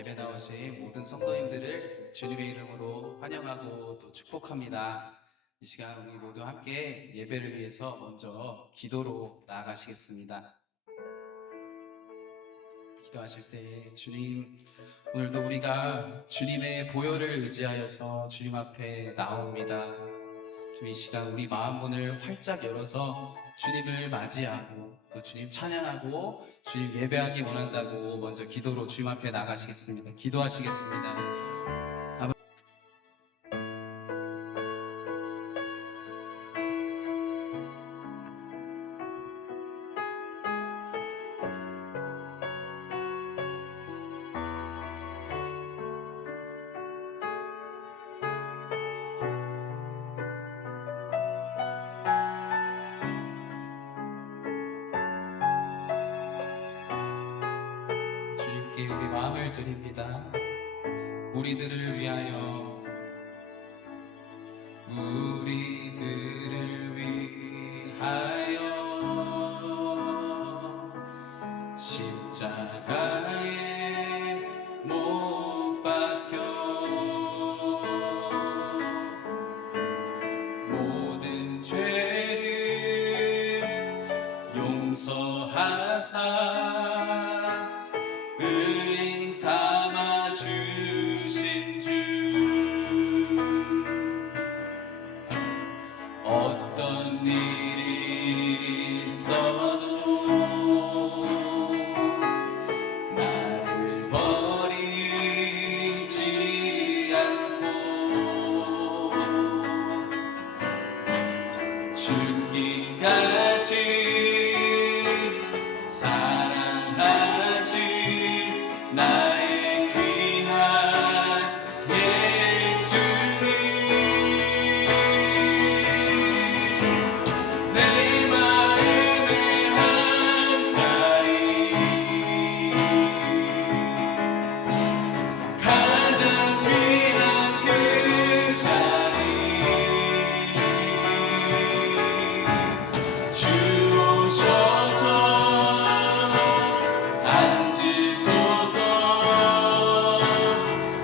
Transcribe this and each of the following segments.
예배 나오신 모든 성도님들을 주님의 이름으로 환영하고 또 축복합니다. 이 시간 우리 모두 함께 예배를 위해서 먼저 기도로 나아가시겠습니다. 기도하실 때 주님, 오늘도 우리가 주님의 보혈을 의지하여서 주님 앞에 나옵니다. 이 시간 우리 마음 문을 활짝 열어서 주님을 맞이하고 또 주님 찬양하고 주님 예배하기 원한다고 먼저 기도로 주님 앞에 나가시겠습니다. 기도하시겠습니다. 주님께 우리 마음을 드립니다. 우리들을 위하여, 우리들을 위하여 십자가에 못 박혀 모든 죄를 용서하사 의인 삼아 주신 주, 어떤 일이 있어도 나를 버리지 않고 죽기까지 사랑하신 나의 귀한 예수님, 내 마음의 한 자리, 가장 귀한 그 자리, 주 오셔서 앉으소서.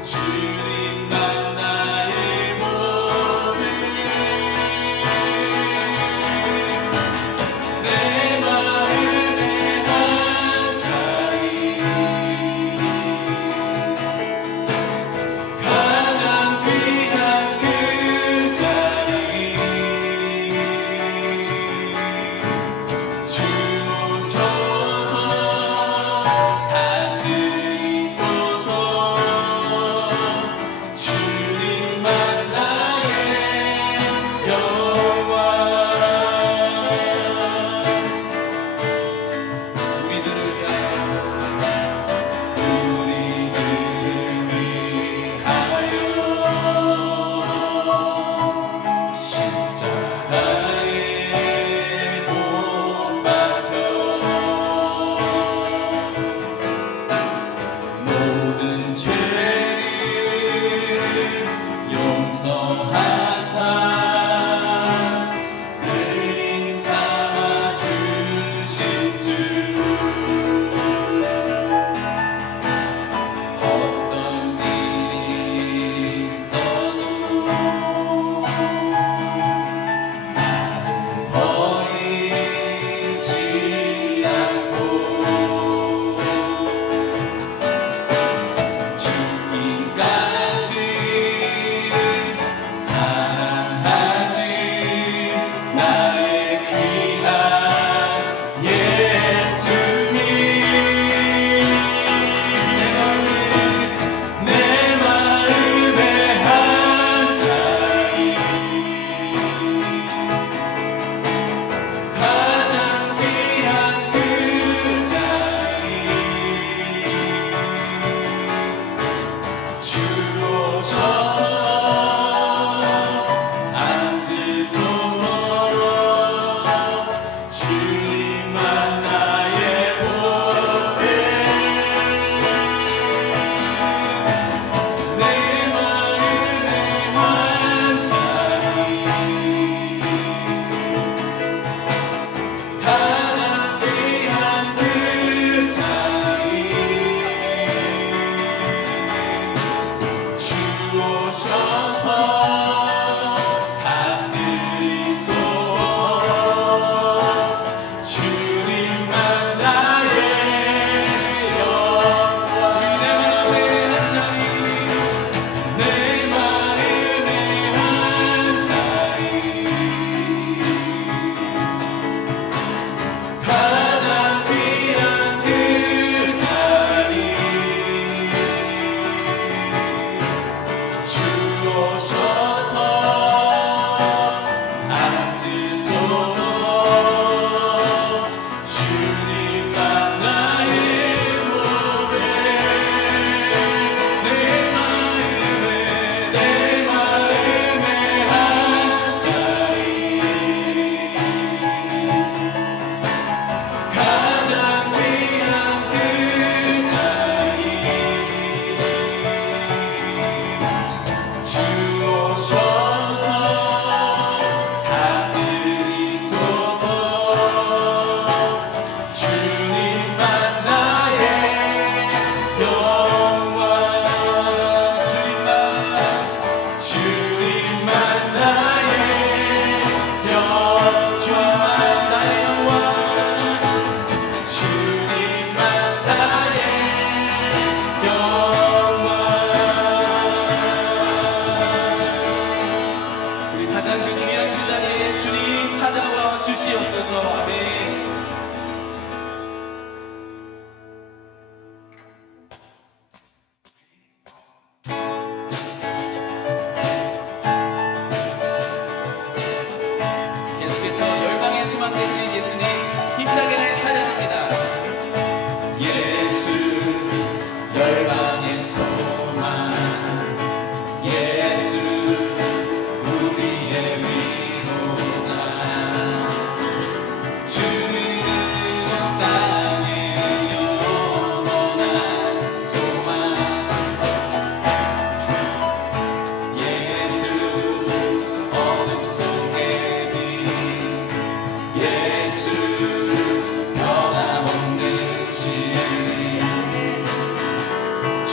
주님만 나의 몸을, 내 마음의 한 자리, 가장 귀한 그 자리, 주 오셔서 다스리소서. 주님만 나의 영광. 우리들을 위하여 십자가에 못 박혀 모든 죄를 용서하사 의인 삼아 주신 주, 어떤 일이 있어도 나를 버리지 않고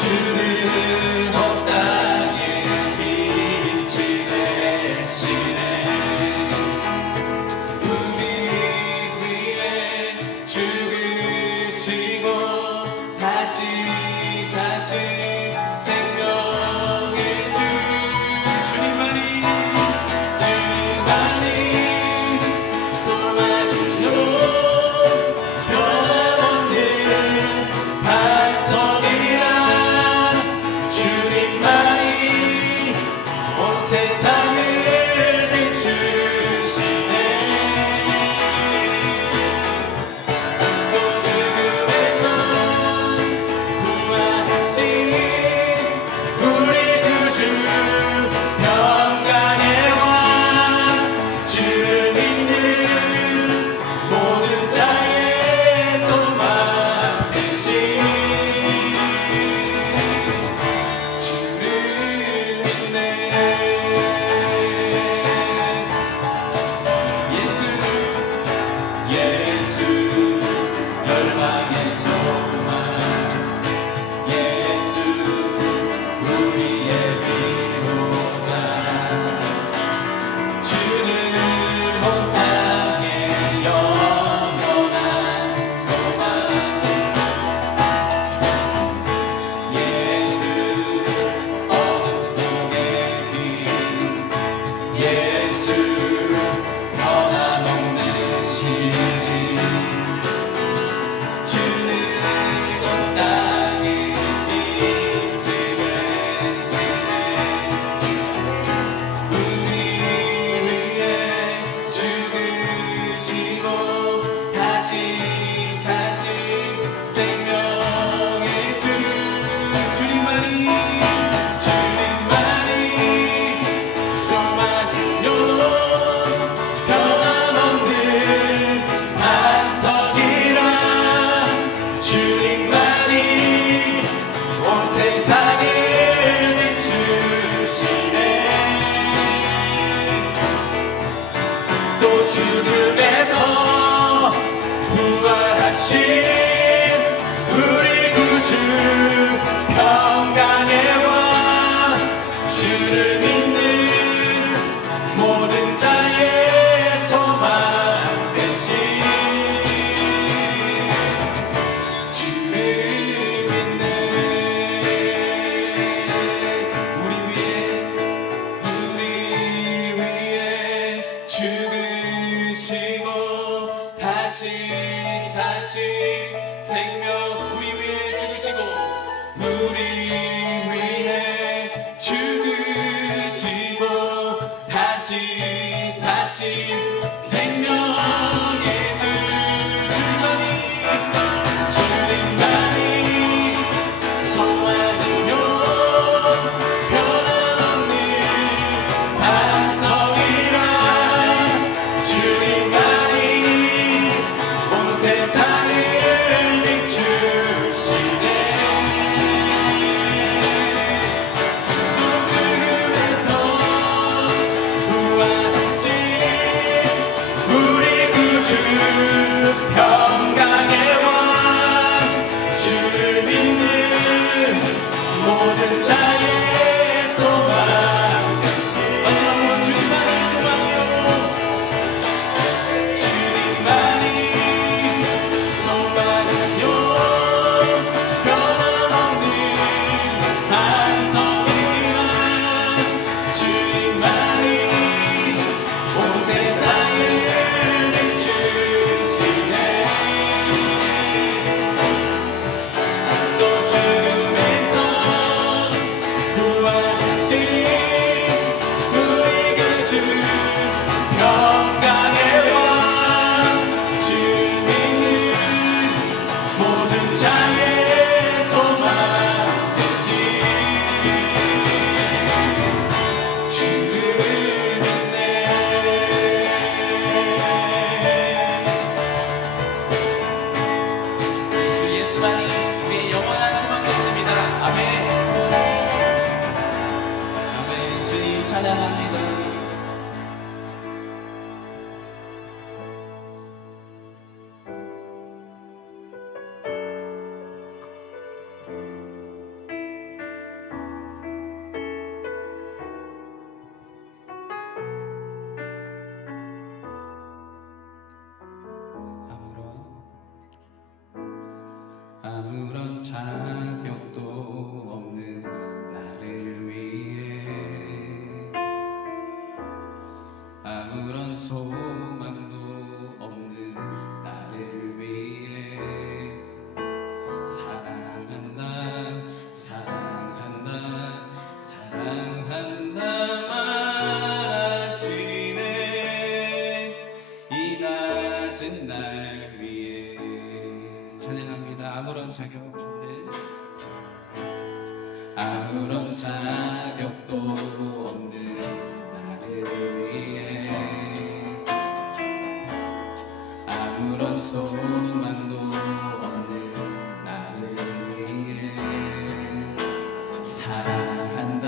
주는 온 땅에 빛이 되시네. 우리 위해 죽으시고 다시 사신 생명의 주 주님만이 소망으로 변함없는 반석이라 주님만이 온 세상을 비추시네. 또 죽음에서 부활하신 자격도 없는 나를 위해 아무런 소망도 없는 나를 위해 사랑한다 사랑한다 사랑한다 말하시네 이 낮은 날 위해 찬양합니다. 아무런 자격 아무런 자격도 없는 나를 위해 아무런 소망도 없는 나를 위해 사랑한다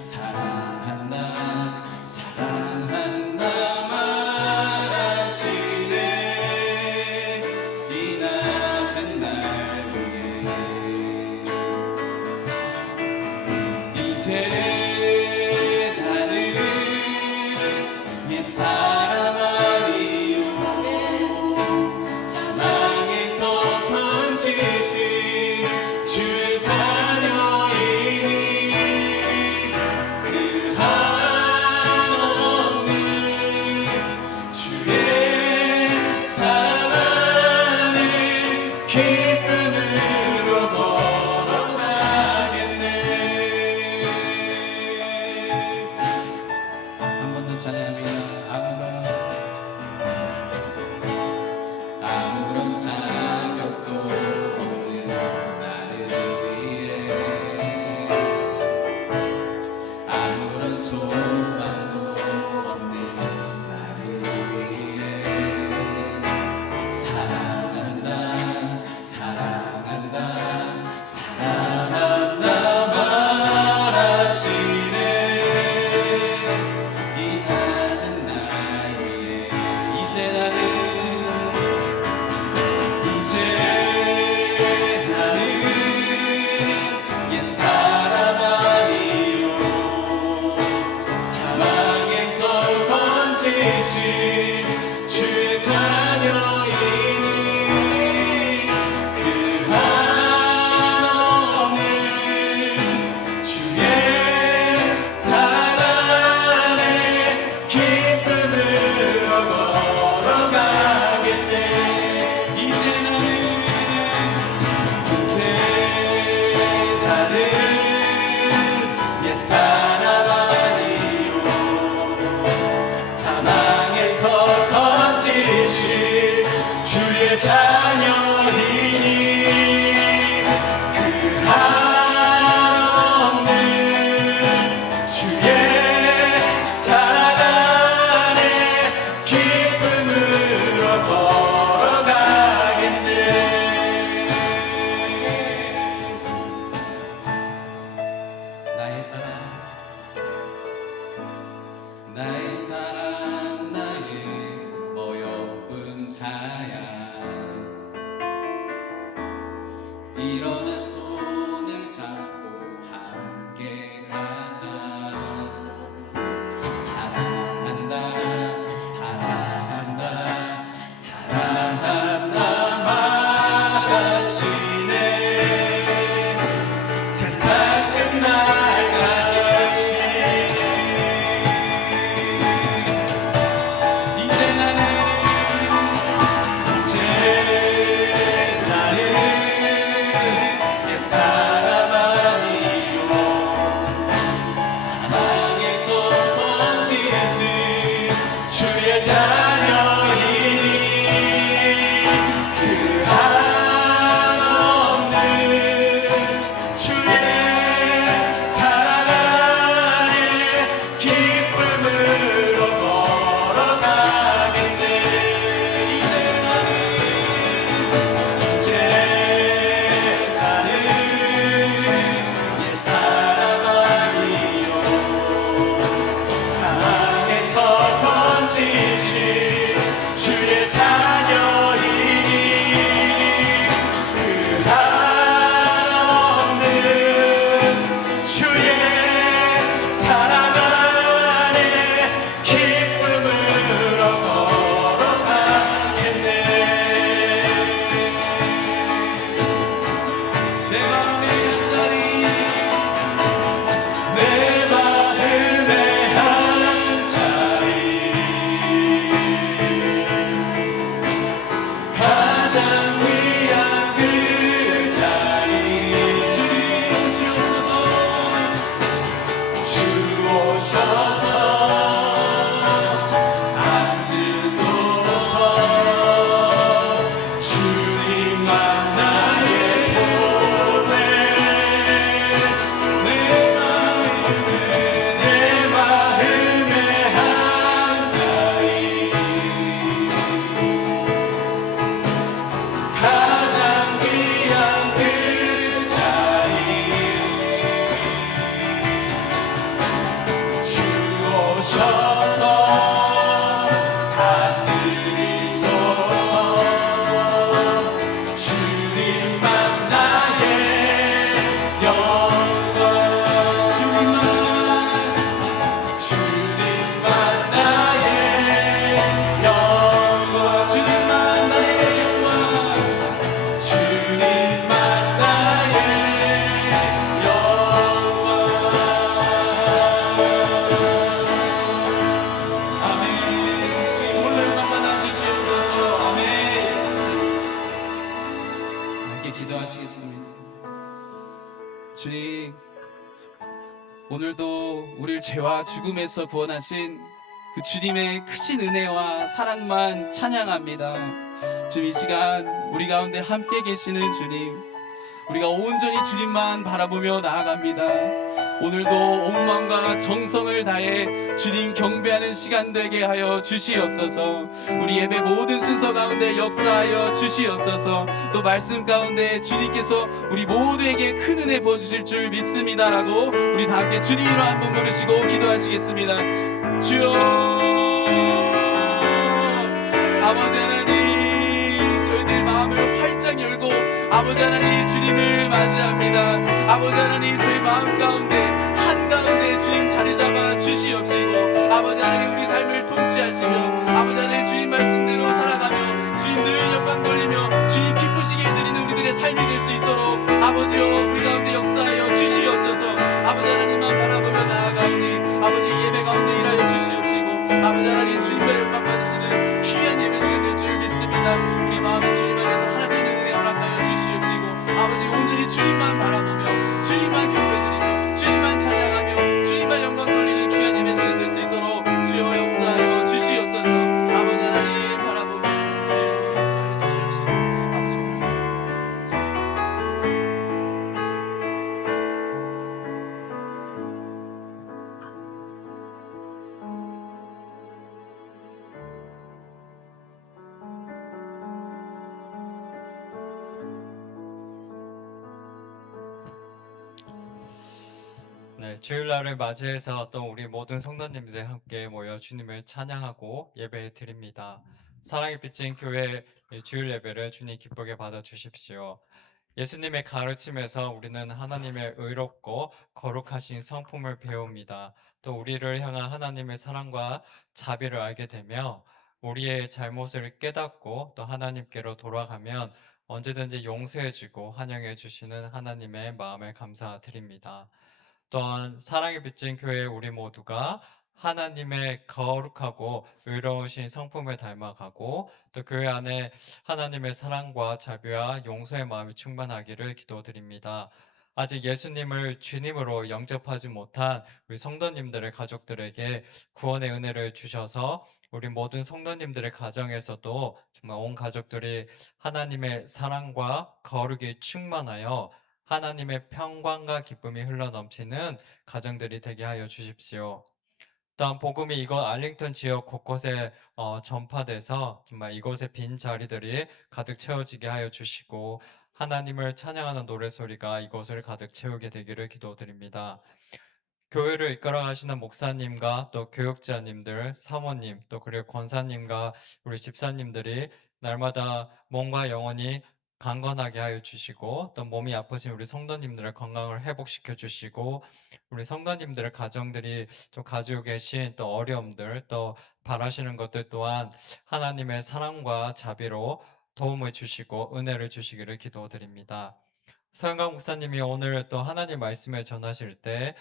사랑한다 사랑한다 말하시네 이 낮은 날 위해 이제 나는 옛사람 아니요 사망에서 번지신 주의 자녀이니 그 한없는 주의 사랑 안에 기쁨으로 걸어가겠네. 한 번 더 찬양합니다. 아무런 자격도 없는 나를 위해 아무런 소망도 없는 나를 위해 사랑한다 사랑한다 사랑한다 말하시네 이 낮은 날 위해 이제 나는 옛사람 아니요 사망에서 번지신 주의 자녀이니 그 한없는 주의 사랑 안에 기쁨으로 걸어가겠네. 이제 나는 옛사람 아니요 사망에서 건지신 주의 자녀이니 그 한없는 주의 사랑 안에 기쁨으로 걸어가겠네. 나의 사랑 나의 사랑 나의 어여쁜 자야 일어나 손을 잡고 함께 가자 사랑한다 사랑한다 사랑한다 말하시네 세상 끝날까지 이제 나는 옛사람 아니요 사망에서 번지신 주의 자녀이니 그 한없는 주의 사랑 안에 기쁨으로 걸어가겠네. 이제 나는 옛사람 아니요 사랑에서 번지신 주의 자녀이니 그 한없는 주의 사랑 안에 기쁨으로 걸어가겠네. 주님, 오늘도 우리를 죄와 죽음에서 구원하신 그 주님의 크신 은혜와 사랑만 찬양합니다. 주님, 이 시간 우리 가운데 함께 계시는 주님, 우리가 온전히 주님만 바라보며 나아갑니다. 오늘도 온 마음과 정성을 다해 주님 경배하는 시간 되게 하여 주시옵소서. 우리 예배 모든 순서 가운데 역사하여 주시옵소서. 또 말씀 가운데 주님께서 우리 모두에게 큰 은혜 부어주실 줄 믿습니다라고 우리 다 함께 주님 이름 한번 부르시고 기도하시겠습니다. 주여, 아버지 하나님, 저희들 마음을 활짝 열고 아버지 하나님 주님을 맞이합니다. 아버지 하나님, 저희 마음 가운데 한가운데 주님 자리 잡아 주시옵시고 아버지 하나님 우리 삶을 통치하시며 아버지 하나님 주님 말씀대로 살아가며 주님 늘 영광 돌리며 주님 기쁘시게 해드리는 우리들의 삶이 될 수 있도록 아버지여 우리 가운데 역사하여 주시옵소서. 아버지 하나님만 바라보며 나아가오니 아버지 예배 가운데 일하여 주시옵시고 아버지 하나님 주님의 영광 받으시는 귀한 예배 시간 될 줄 믿습니다. 우리 마음이 주님 안에서 하나 되는 은혜 허락하여 주시옵시고 아버지 온전히 주님만 바라보며 주님만 경배드리며 주님만 찬양하며 주님만 영광 돌리는 귀한 예배 시간 될 수 있도록 주여 역사하여 주시옵소서. 아버지 하나님 바라보며 주여 인도하여 주시옵시고 아버지 오늘 주시옵소서. 네, 주일날을 맞이해서 또 우리 모든 성도님들이 함께 모여 주님을 찬양하고 예배 드립니다. 사랑의 빚진 교회 주일 예배를 주님 기쁘게 받아 주십시오. 예수님의 가르침에서 우리는 하나님의 의롭고 거룩하신 성품을 배웁니다. 또 우리를 향한 하나님의 사랑과 자비를 알게 되며 우리의 잘못을 깨닫고 또 하나님께로 돌아가면 언제든지 용서해주고 환영해 주시는 하나님의 마음에 감사드립니다. 또한 사랑에 빚진 교회 우리 모두가 하나님의 거룩하고 의로우신 성품을 닮아가고 또 교회 안에 하나님의 사랑과 자비와 용서의 마음이 충만하기를 기도드립니다. 아직 예수님을 주님으로 영접하지 못한 우리 성도님들의 가족들에게 구원의 은혜를 주셔서 우리 모든 성도님들의 가정에서도 정말 온 가족들이 하나님의 사랑과 거룩이 충만하여 하나님의 평강과 기쁨이 흘러넘치는 가정들이 되게 하여 주십시오. 또한 복음이 이곳 알링턴 지역 곳곳에 전파돼서 정말 이곳의 빈 자리들이 가득 채워지게 하여 주시고 하나님을 찬양하는 노래소리가 이곳을 가득 채우게 되기를 기도드립니다. 교회를 이끌어 가시는 목사님과 또 교육자님들, 사모님, 또 그리고 권사님과 우리 집사님들이 날마다 몸과 영혼이 강건하게 하여 주시고 또 몸이 아프신 우리 성도님들의 건강을 회복시켜 주시고 우리 성도님들의 가정들이 또 가지고 계신 또 어려움들 또 바라시는 것들 또한 하나님의 사랑과 자비로 도움을 주시고 은혜를 주시기를 기도드립니다. 서영강 목사님이 오늘 또 하나님 말씀을 전하실 때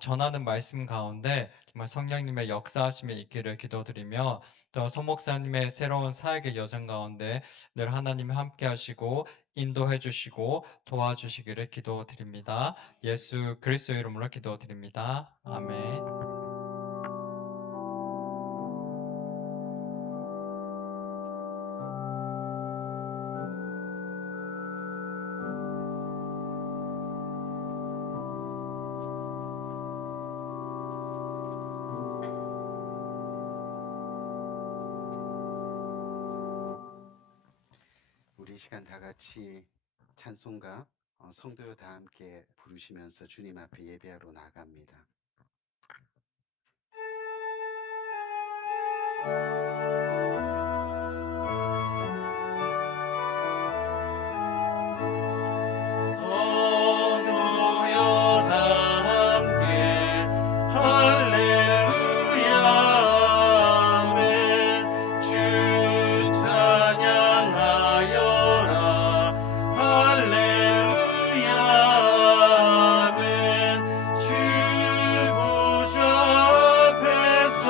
전하는 말씀 가운데 정말 성령님의 역사하심이 있기를 기도드리며 또 서 목사님의 새로운 사역의 여정 가운데 늘 하나님 함께 하시고 인도해 주시고 도와주시기를 기도드립니다. 예수 그리스도 이름으로 기도드립니다. 아멘. 우리 이 시간 다 같이 찬송가 성도요 다 함께 부르시면서 주님 앞에 예배하러 나갑니다. 성도여 다 함께 할렐루야 아멘 주 찬양하여라 할렐루야 아멘 주 보좌 앞에서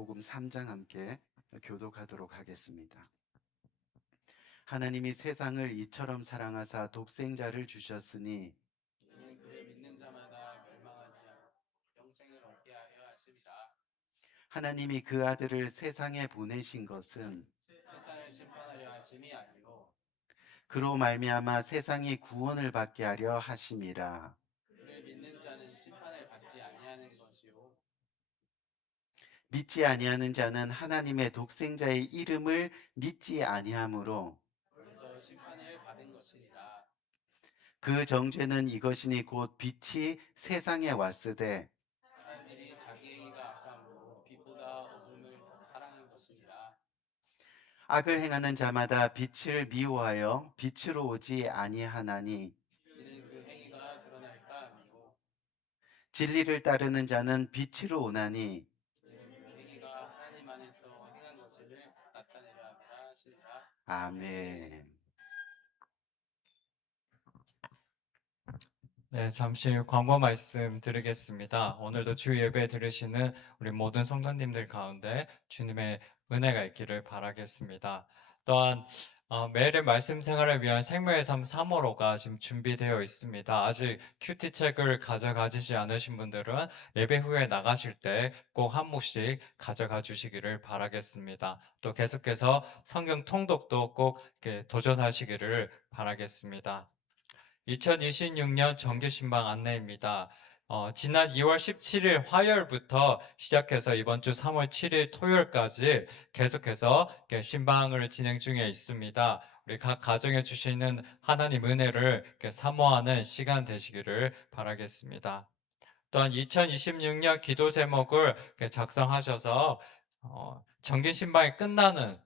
요한복음 3장 함께 교독하도록 하겠습니다. 하나님이 세상을 이처럼 사랑하사 독생자를 주셨으니 이는 그를 믿는 자마다 멸망하지 않고 영생을 얻게 하려 하심이라. 하나님이 그 아들을 세상에 보내신 것은 세상을 심판하려 하심이 아니요 그로 말미암아 세상이 구원을 받게 하려 하심이라. 그를 믿는 자는 심판을 받지 아니하는 것이요 믿지 아니하는 자는 하나님의 독생자의 이름을 믿지 아니하므로 벌써 심판을 받은 것이니라. 그 정죄는 이것이니 곧 빛이 세상에 왔으되 사람들이 자기 행위가 악함으로 빛보다 어둠을 더 사랑한 것이니라. 악을 행하는 자마다 빛을 미워하여 빛으로 오지 아니하나니 이는 그 행위가 드러날까 함이요 진리를 따르는 자는 빛으로 오나니 이는 그 행위가 하나님 안에서 행한 것을 나타내려 함이라 하시니라. 아멘. 네, 잠시 광고 말씀 드리겠습니다. 오늘도 주 예배 들으시는 우리 모든 성도님들 가운데 주님의 은혜가 있기를 바라겠습니다. 또한 매일의 말씀 생활을 위한 생명의 삶 3월호가 지금 준비되어 있습니다. 아직 큐티 책을 가져가지지 않으신 분들은 예배 후에 나가실 때 꼭 한 목씩 가져가 주시기를 바라겠습니다. 또 계속해서 성경 통독도 꼭 이렇게 도전하시기를 바라겠습니다. 2026년 정규신방 안내입니다. 지난 2월 17일 화요일부터 시작해서 이번 주 3월 7일 토요일까지 계속해서 이렇게 신방을 진행 중에 있습니다. 우리 각 가정에 주시는 하나님 은혜를 이렇게 사모하는 시간 되시기를 바라겠습니다. 또한 2026년 기도 제목을 이렇게 작성하셔서 정기 신방이 끝나는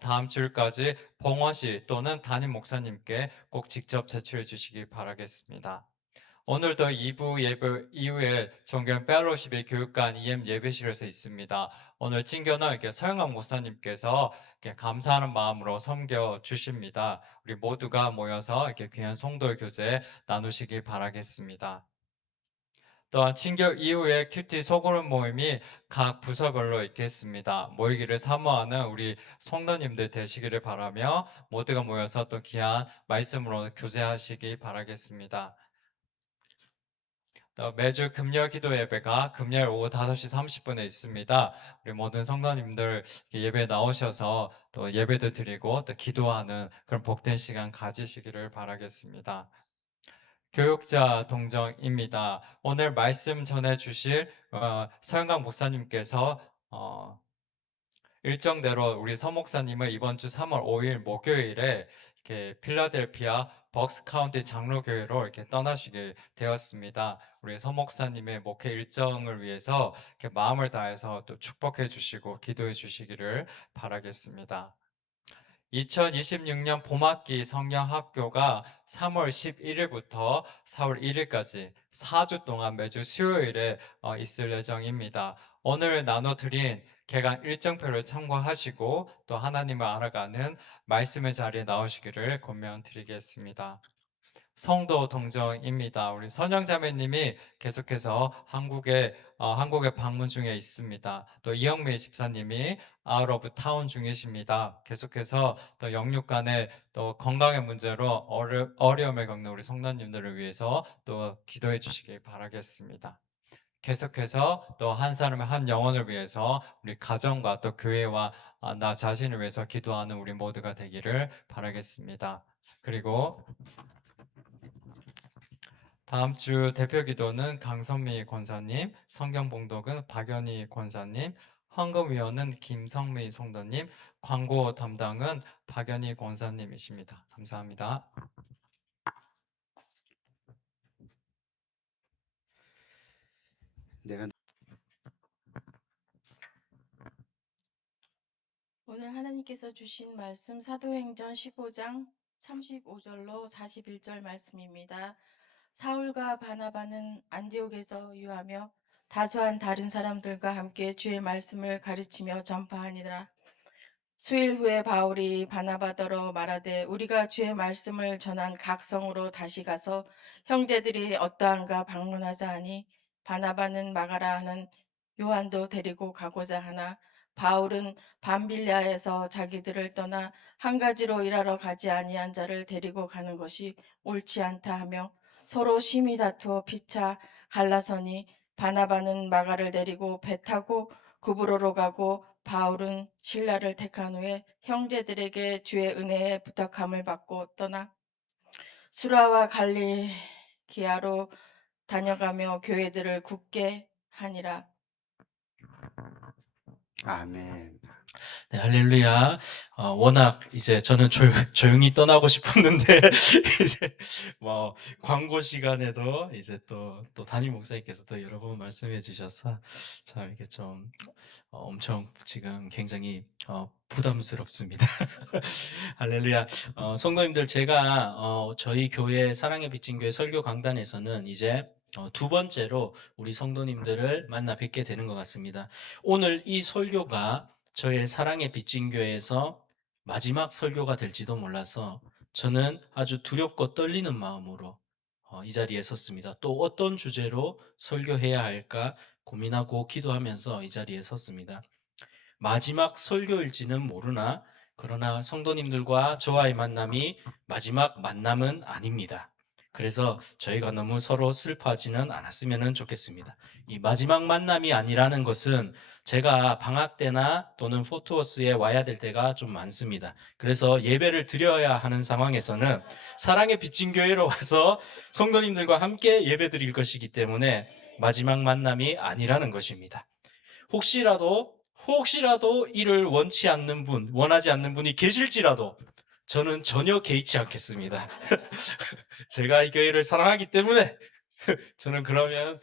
다음 주일까지 봉헌시 또는 담임 목사님께 꼭 직접 제출해 주시기 바라겠습니다. 오늘도 2부 예배 이후에 종교 펠로십의 교육관 EM 예배실에서 있습니다. 오늘 친교는 이렇게 서영학 목사님께서 이렇게 감사하는 마음으로 섬겨 주십니다. 우리 모두가 모여서 이렇게 귀한 성도 교제 나누시기 바라겠습니다. 또한 친교 이후에 큐티 소그룹 모임이 각 부서별로 있겠습니다. 모이기를 사모하는 우리 성도님들 되시기를 바라며 모두가 모여서 또 귀한 말씀으로 교제하시기 바라겠습니다. 또 매주 금요 기도 예배가 금요일 오후 5시 30분에 있습니다. 우리 모든 성도님들 예배 나오셔서 또 예배도 드리고 또 기도하는 그런 복된 시간 가지시기를 바라겠습니다. 교육자 동정입니다. 오늘 말씀 전해 주실 서영강 목사님께서 일정대로 우리 서 목사님을 이번 주 3월 5일 목요일에 이렇게 필라델피아 벅스 카운티 장로교회로 이렇게 떠나시게 되었습니다. 우리 서 목사님의 목회 일정을 위해서 이렇게 마음을 다해서 또 축복해 주시고 기도해 주시기를 바라겠습니다. 2026년 봄학기 성경학교가 3월 11일부터 4월 1일까지 4주 동안 매주 수요일에 있을 예정입니다. 오늘 나눠드린 개강 일정표를 참고하시고 또 하나님을 알아가는 말씀의 자리에 나오시기를 권면드리겠습니다. 성도 동정입니다. 우리 선영자매님이 계속해서 한국에 방문 중에 있습니다. 또 이영미 집사님이 아웃 오브 타운 중이십니다. 계속해서 또 영육 간의 또 건강의 문제로 어려움을 겪는 우리 성도님들을 위해서 또 기도해 주시기 바라겠습니다. 계속해서 또 한 사람의 한 영혼을 위해서 우리 가정과 또 교회와 나 자신을 위해서 기도하는 우리 모두가 되기를 바라겠습니다. 그리고 다음 주 대표 기도는 강선미 권사님, 성경 봉독은 박연희 권사님, 헌금위원은 김성미 성도님, 광고 담당은 박연희 권사님이십니다. 감사합니다. 내가 오늘 하나님께서 주신 말씀 사도행전 15장 35절로 41절 말씀입니다. 사울과 바나바는 안디옥에서 유하며 다수한 다른 사람들과 함께 주의 말씀을 가르치며 전파하니라. 수일 후에 바울이 바나바더러 말하되 우리가 주의 말씀을 전한 각 성으로 다시 가서 형제들이 어떠한가 방문하자 하니 바나바는 마가라 하는 요한도 데리고 가고자 하나 바울은 밤빌랴에서 자기들을 떠나 한 가지로 일하러 가지 아니한 자를 데리고 가는 것이 옳지 않다 하며 서로 심히 다투어 피차 갈라서니 바나바는 마가를 데리고 배 타고 구브로로 가고 바울은 신라를 택한 후에 형제들에게 주의 은혜에 부탁함을 받고 떠나 수라와 갈리기아로 다녀가며 교회들을 굳게 하니라. 아멘. 네, 할렐루야. 워낙 이제 저는 조용히 떠나고 싶었는데, 이제 뭐, 광고 시간에도 이제 또 담임 목사님께서 또 여러 번 말씀해 주셔서, 참 이게 좀 엄청 지금 굉장히 부담스럽습니다. 할렐루야. 성도님들, 제가 저희 교회 사랑의 빚진 교회 설교 강단에서는 이제 두 번째로 우리 성도님들을 만나 뵙게 되는 것 같습니다. 오늘 이 설교가 저의 사랑의 빚진 교회에서 마지막 설교가 될지도 몰라서 저는 아주 두렵고 떨리는 마음으로 이 자리에 섰습니다. 또 어떤 주제로 설교해야 할까 고민하고 기도하면서 이 자리에 섰습니다. 마지막 설교일지는 모르나 그러나 성도님들과 저와의 만남이 마지막 만남은 아닙니다. 그래서 저희가 너무 서로 슬퍼하지는 않았으면 좋겠습니다. 이 마지막 만남이 아니라는 것은 제가 방학 때나 또는 포트워스에 와야 될 때가 좀 많습니다. 그래서 예배를 드려야 하는 상황에서는 사랑의 빚진 교회로 와서 성도님들과 함께 예배 드릴 것이기 때문에 마지막 만남이 아니라는 것입니다. 혹시라도 이를 원하지 않는 분이 계실지라도 저는 전혀 개의치 않겠습니다. 제가 이 교회를 사랑하기 때문에 저는 그러면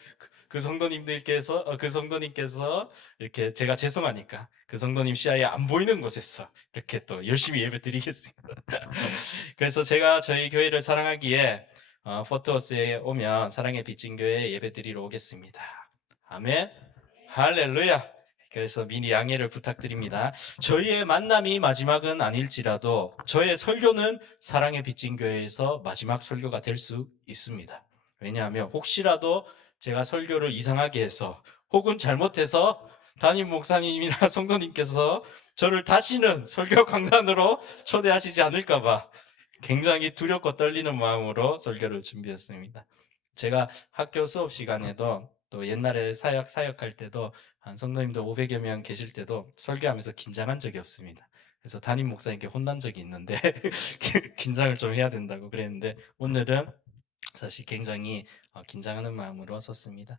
그 성도님께서 이렇게 제가 죄송하니까 그 성도님 시야에 안 보이는 곳에서 이렇게 또 열심히 예배 드리겠습니다. 그래서 제가 저희 교회를 사랑하기에 포트워스에 오면 사랑의 빚진 교회에 예배 드리러 오겠습니다. 아멘. 할렐루야. 그래서 미리 양해를 부탁드립니다. 저희의 만남이 마지막은 아닐지라도 저의 설교는 사랑의 빚진 교회에서 마지막 설교가 될 수 있습니다. 왜냐하면 혹시라도 제가 설교를 이상하게 해서 혹은 잘못해서 담임 목사님이나 성도님께서 저를 다시는 설교 강단으로 초대하시지 않을까봐 굉장히 두렵고 떨리는 마음으로 설교를 준비했습니다. 제가 학교 수업 시간에도 또 옛날에 사역할 때도 한 성도님들 500여 명 계실 때도 설교하면서 긴장한 적이 없습니다. 그래서 담임 목사님께 혼난 적이 있는데 긴장을 좀 해야 된다고 그랬는데 오늘은 사실 굉장히 긴장하는 마음으로 섰습니다.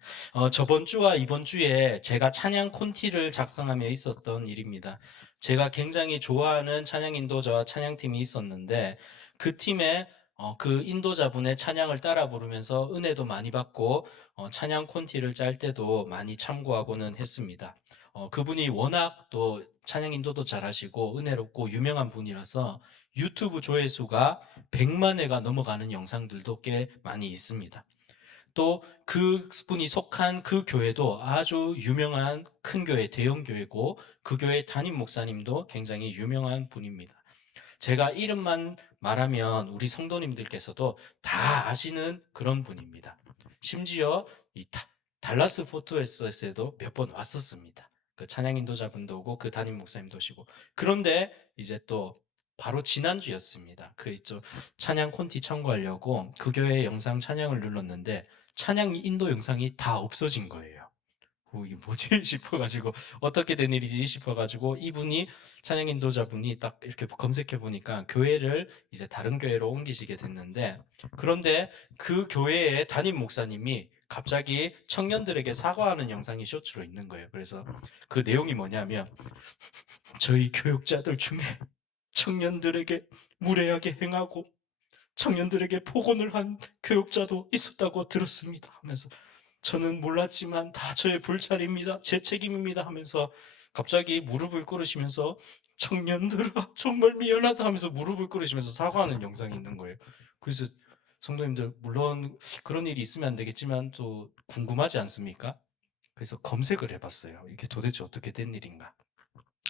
저번 주와 이번 주에 제가 찬양 콘티를 작성하며 있었던 일입니다. 제가 굉장히 좋아하는 찬양 인도자와 찬양팀이 있었는데 그 팀에 그 인도자분의 찬양을 따라 부르면서 은혜도 많이 받고 찬양 콘티를 짤 때도 많이 참고하고는 했습니다. 그분이 워낙 또 찬양 인도도 잘하시고 은혜롭고 유명한 분이라서 유튜브 조회수가 100만 회가 넘어가는 영상들도 꽤 많이 있습니다. 또 그분이 속한 그 교회도 아주 유명한 큰 교회, 대형 교회고 그 교회 담임 목사님도 굉장히 유명한 분입니다. 제가 이름만 말하면 우리 성도님들께서도 다 아시는 그런 분입니다. 심지어 이 달라스 포트워스에도 몇 번 왔었습니다. 그 찬양 인도자분도 오고 그 담임 목사님도 오시고. 그런데 이제 또 바로 지난주였습니다. 그 찬양 콘티 참고하려고 그 교회 영상 찬양을 눌렀는데 찬양 인도 영상이 다 없어진 거예요. 이게 뭐지 싶어가지고 어떻게 된 일이지 싶어가지고 이분이 찬양 인도자분이 딱 이렇게 검색해 보니까 교회를 이제 다른 교회로 옮기시게 됐는데 그런데 그 교회의 담임 목사님이 갑자기 청년들에게 사과하는 영상이 쇼츠로 있는 거예요. 그래서 그 내용이 뭐냐면 저희 교육자들 중에 청년들에게 무례하게 행하고 청년들에게 폭언을 한 교육자도 있었다고 들었습니다 하면서 저는 몰랐지만 다 저의 불찰입니다. 제 책임입니다 하면서 갑자기 무릎을 꿇으시면서 청년들아 정말 미안하다 하면서 무릎을 꿇으시면서 사과하는 영상이 있는 거예요. 그래서 성도님들 물론 그런 일이 있으면 안 되겠지만 또 궁금하지 않습니까? 그래서 검색을 해봤어요. 이게 도대체 어떻게 된 일인가?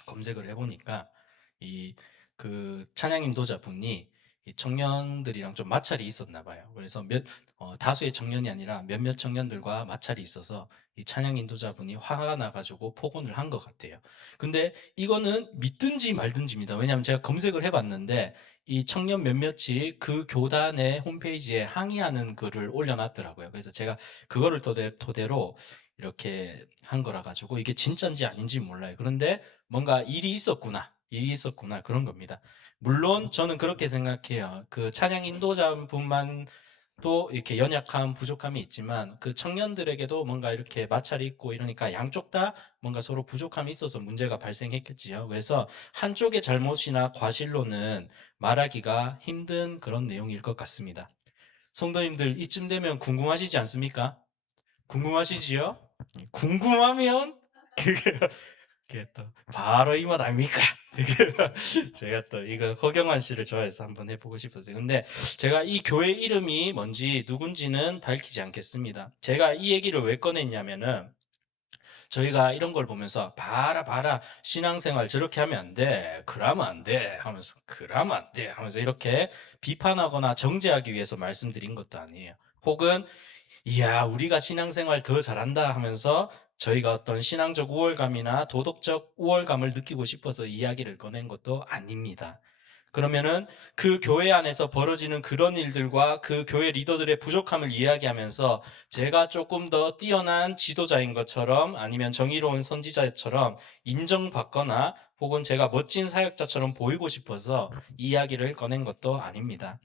검색을 해보니까 그 찬양 인도자분이 이 청년들이랑 좀 마찰이 있었나 봐요. 그래서 다수의 청년이 아니라 몇몇 청년들과 마찰이 있어서 이 찬양 인도자분이 화가 나가지고 폭언을 한 것 같아요. 근데 이거는 믿든지 말든지입니다. 왜냐하면 제가 검색을 해봤는데 이 청년 몇몇이 그 교단의 홈페이지에 항의하는 글을 올려놨더라고요. 그래서 제가 그거를 토대로 이렇게 한 거라 가지고 이게 진짜인지 아닌지 몰라요. 그런데 뭔가 일이 있었구나 그런 겁니다. 물론 저는 그렇게 생각해요. 그 찬양 인도자분만 또 이렇게 연약함, 부족함이 있지만 그 청년들에게도 뭔가 이렇게 마찰이 있고 이러니까 양쪽 다 뭔가 서로 부족함이 있어서 문제가 발생했겠지요. 그래서 한쪽의 잘못이나 과실로는 말하기가 힘든 그런 내용일 것 같습니다. 성도님들 이쯤 되면 궁금하시지 않습니까? 궁금하시지요? 궁금하면 그게 또 바로 이 맛 아닙니까? 제가 또 이거 허경환 씨를 좋아해서 한번 해보고 싶었어요. 근데 제가 이 교회 이름이 뭔지 누군지는 밝히지 않겠습니다. 제가 이 얘기를 왜 꺼냈냐면은 저희가 이런 걸 보면서 봐라 신앙생활 저렇게 하면 안 돼, 그러면 안 돼 하면서 그러면 안 돼 하면서 이렇게 비판하거나 정죄하기 위해서 말씀드린 것도 아니에요. 혹은 이야 우리가 신앙생활 더 잘한다 하면서 저희가 어떤 신앙적 우월감이나 도덕적 우월감을 느끼고 싶어서 이야기를 꺼낸 것도 아닙니다. 그러면은 그 교회 안에서 벌어지는 그런 일들과 그 교회 리더들의 부족함을 이야기하면서 제가 조금 더 뛰어난 지도자인 것처럼 아니면 정의로운 선지자처럼 인정받거나 혹은 제가 멋진 사역자처럼 보이고 싶어서 이야기를 꺼낸 것도 아닙니다.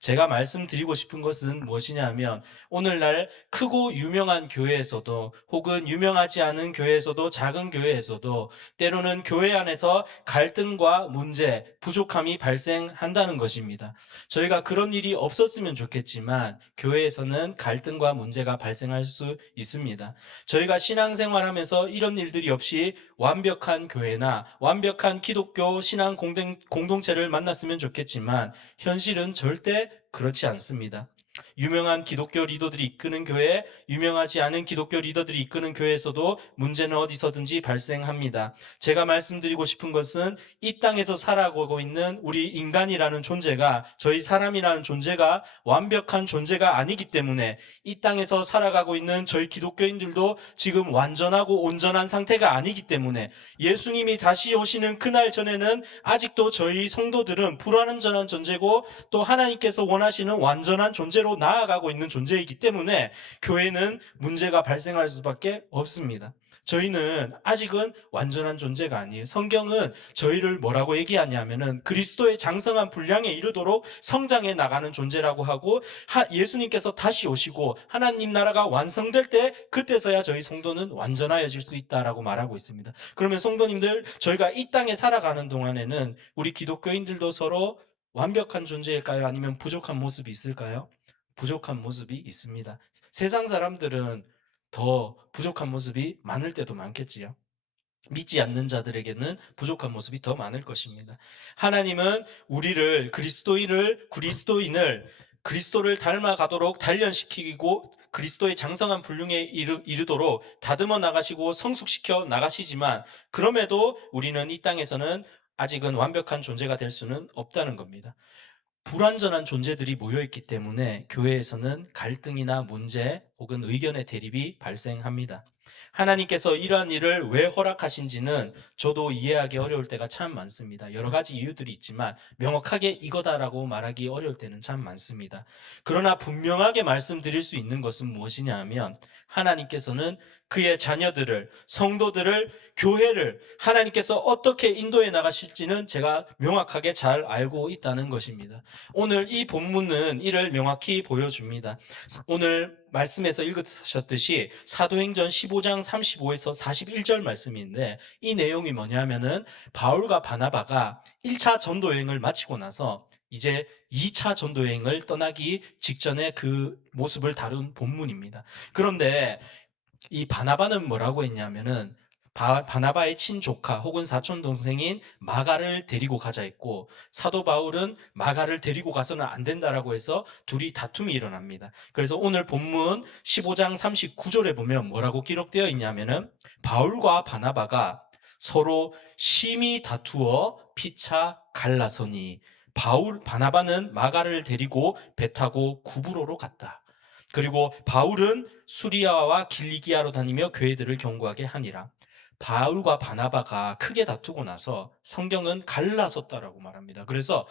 제가 말씀드리고 싶은 것은 무엇이냐 하면 오늘날 크고 유명한 교회에서도 혹은 유명하지 않은 교회에서도 작은 교회에서도 때로는 교회 안에서 갈등과 문제, 부족함이 발생한다는 것입니다. 저희가 그런 일이 없었으면 좋겠지만 교회에서는 갈등과 문제가 발생할 수 있습니다. 저희가 신앙생활하면서 이런 일들이 없이 완벽한 교회나 완벽한 기독교 신앙 공동체를 만났으면 좋겠지만 현실은 절대 그렇지 않습니다. 유명한 기독교 리더들이 이끄는 교회, 유명하지 않은 기독교 리더들이 이끄는 교회에서도 문제는 어디서든지 발생합니다. 제가 말씀드리고 싶은 것은 이 땅에서 살아가고 있는 우리 인간이라는 존재가, 저희 사람이라는 존재가 완벽한 존재가 아니기 때문에 이 땅에서 살아가고 있는 저희 기독교인들도 지금 완전하고 온전한 상태가 아니기 때문에 예수님이 다시 오시는 그날 전에는 아직도 저희 성도들은 불완전한 존재고 또 하나님께서 원하시는 완전한 존재로 나아가고 있는 존재이기 때문에 교회는 문제가 발생할 수밖에 없습니다. 저희는 아직은 완전한 존재가 아니에요. 성경은 저희를 뭐라고 얘기하냐면은 그리스도의 장성한 분량에 이르도록 성장해 나가는 존재라고 하고 예수님께서 다시 오시고 하나님 나라가 완성될 때 그때서야 저희 성도는 완전하여질 수 있다라고 말하고 있습니다. 그러면 성도님들 저희가 이 땅에 살아가는 동안에는 우리 기독교인들도 서로 완벽한 존재일까요? 아니면 부족한 모습이 있을까요? 부족한 모습이 있습니다. 세상 사람들은 더 부족한 모습이 많을 때도 많겠지요. 믿지 않는 자들에게는 부족한 모습이 더 많을 것입니다. 하나님은 우리를 그리스도인을 그리스도를 닮아가도록 단련시키고 그리스도의 장성한 분량에 이르도록 다듬어 나가시고 성숙시켜 나가시지만 그럼에도 우리는 이 땅에서는 아직은 완벽한 존재가 될 수는 없다는 겁니다. 불완전한 존재들이 모여있기 때문에 교회에서는 갈등이나 문제 혹은 의견의 대립이 발생합니다. 하나님께서 이러한 일을 왜 허락하신지는 저도 이해하기 어려울 때가 참 많습니다. 여러 가지 이유들이 있지만 명확하게 이거다라고 말하기 어려울 때는 참 많습니다. 그러나 분명하게 말씀드릴 수 있는 것은 무엇이냐 하면 하나님께서는 그의 자녀들을, 성도들을, 교회를 하나님께서 어떻게 인도해 나가실지는 제가 명확하게 잘 알고 있다는 것입니다. 오늘 이 본문은 이를 명확히 보여줍니다. 오늘 말씀에서 읽으셨듯이 사도행전 15장 35에서 41절 말씀인데 이 내용이 뭐냐면은 바울과 바나바가 1차 전도 여행을 마치고 나서 이제 2차 전도 여행을 떠나기 직전에 그 모습을 다룬 본문입니다. 그런데 이 바나바는 뭐라고 했냐면은 바나바의 친조카 혹은 사촌 동생인 마가를 데리고 가자 했고 사도 바울은 마가를 데리고 가서는 안 된다라고 해서 둘이 다툼이 일어납니다. 그래서 오늘 본문 15장 39절에 보면 뭐라고 기록되어 있냐면은 바울과 바나바가 서로 심히 다투어 피차 갈라서니 바나바는 마가를 데리고 배 타고 구브로로 갔다. 그리고 바울은 수리아와 길리기아로 다니며 교회들을 경고하게 하니라. 바울과 바나바가 크게 다투고 나서 성경은 갈라섰다라고 말합니다. 그래서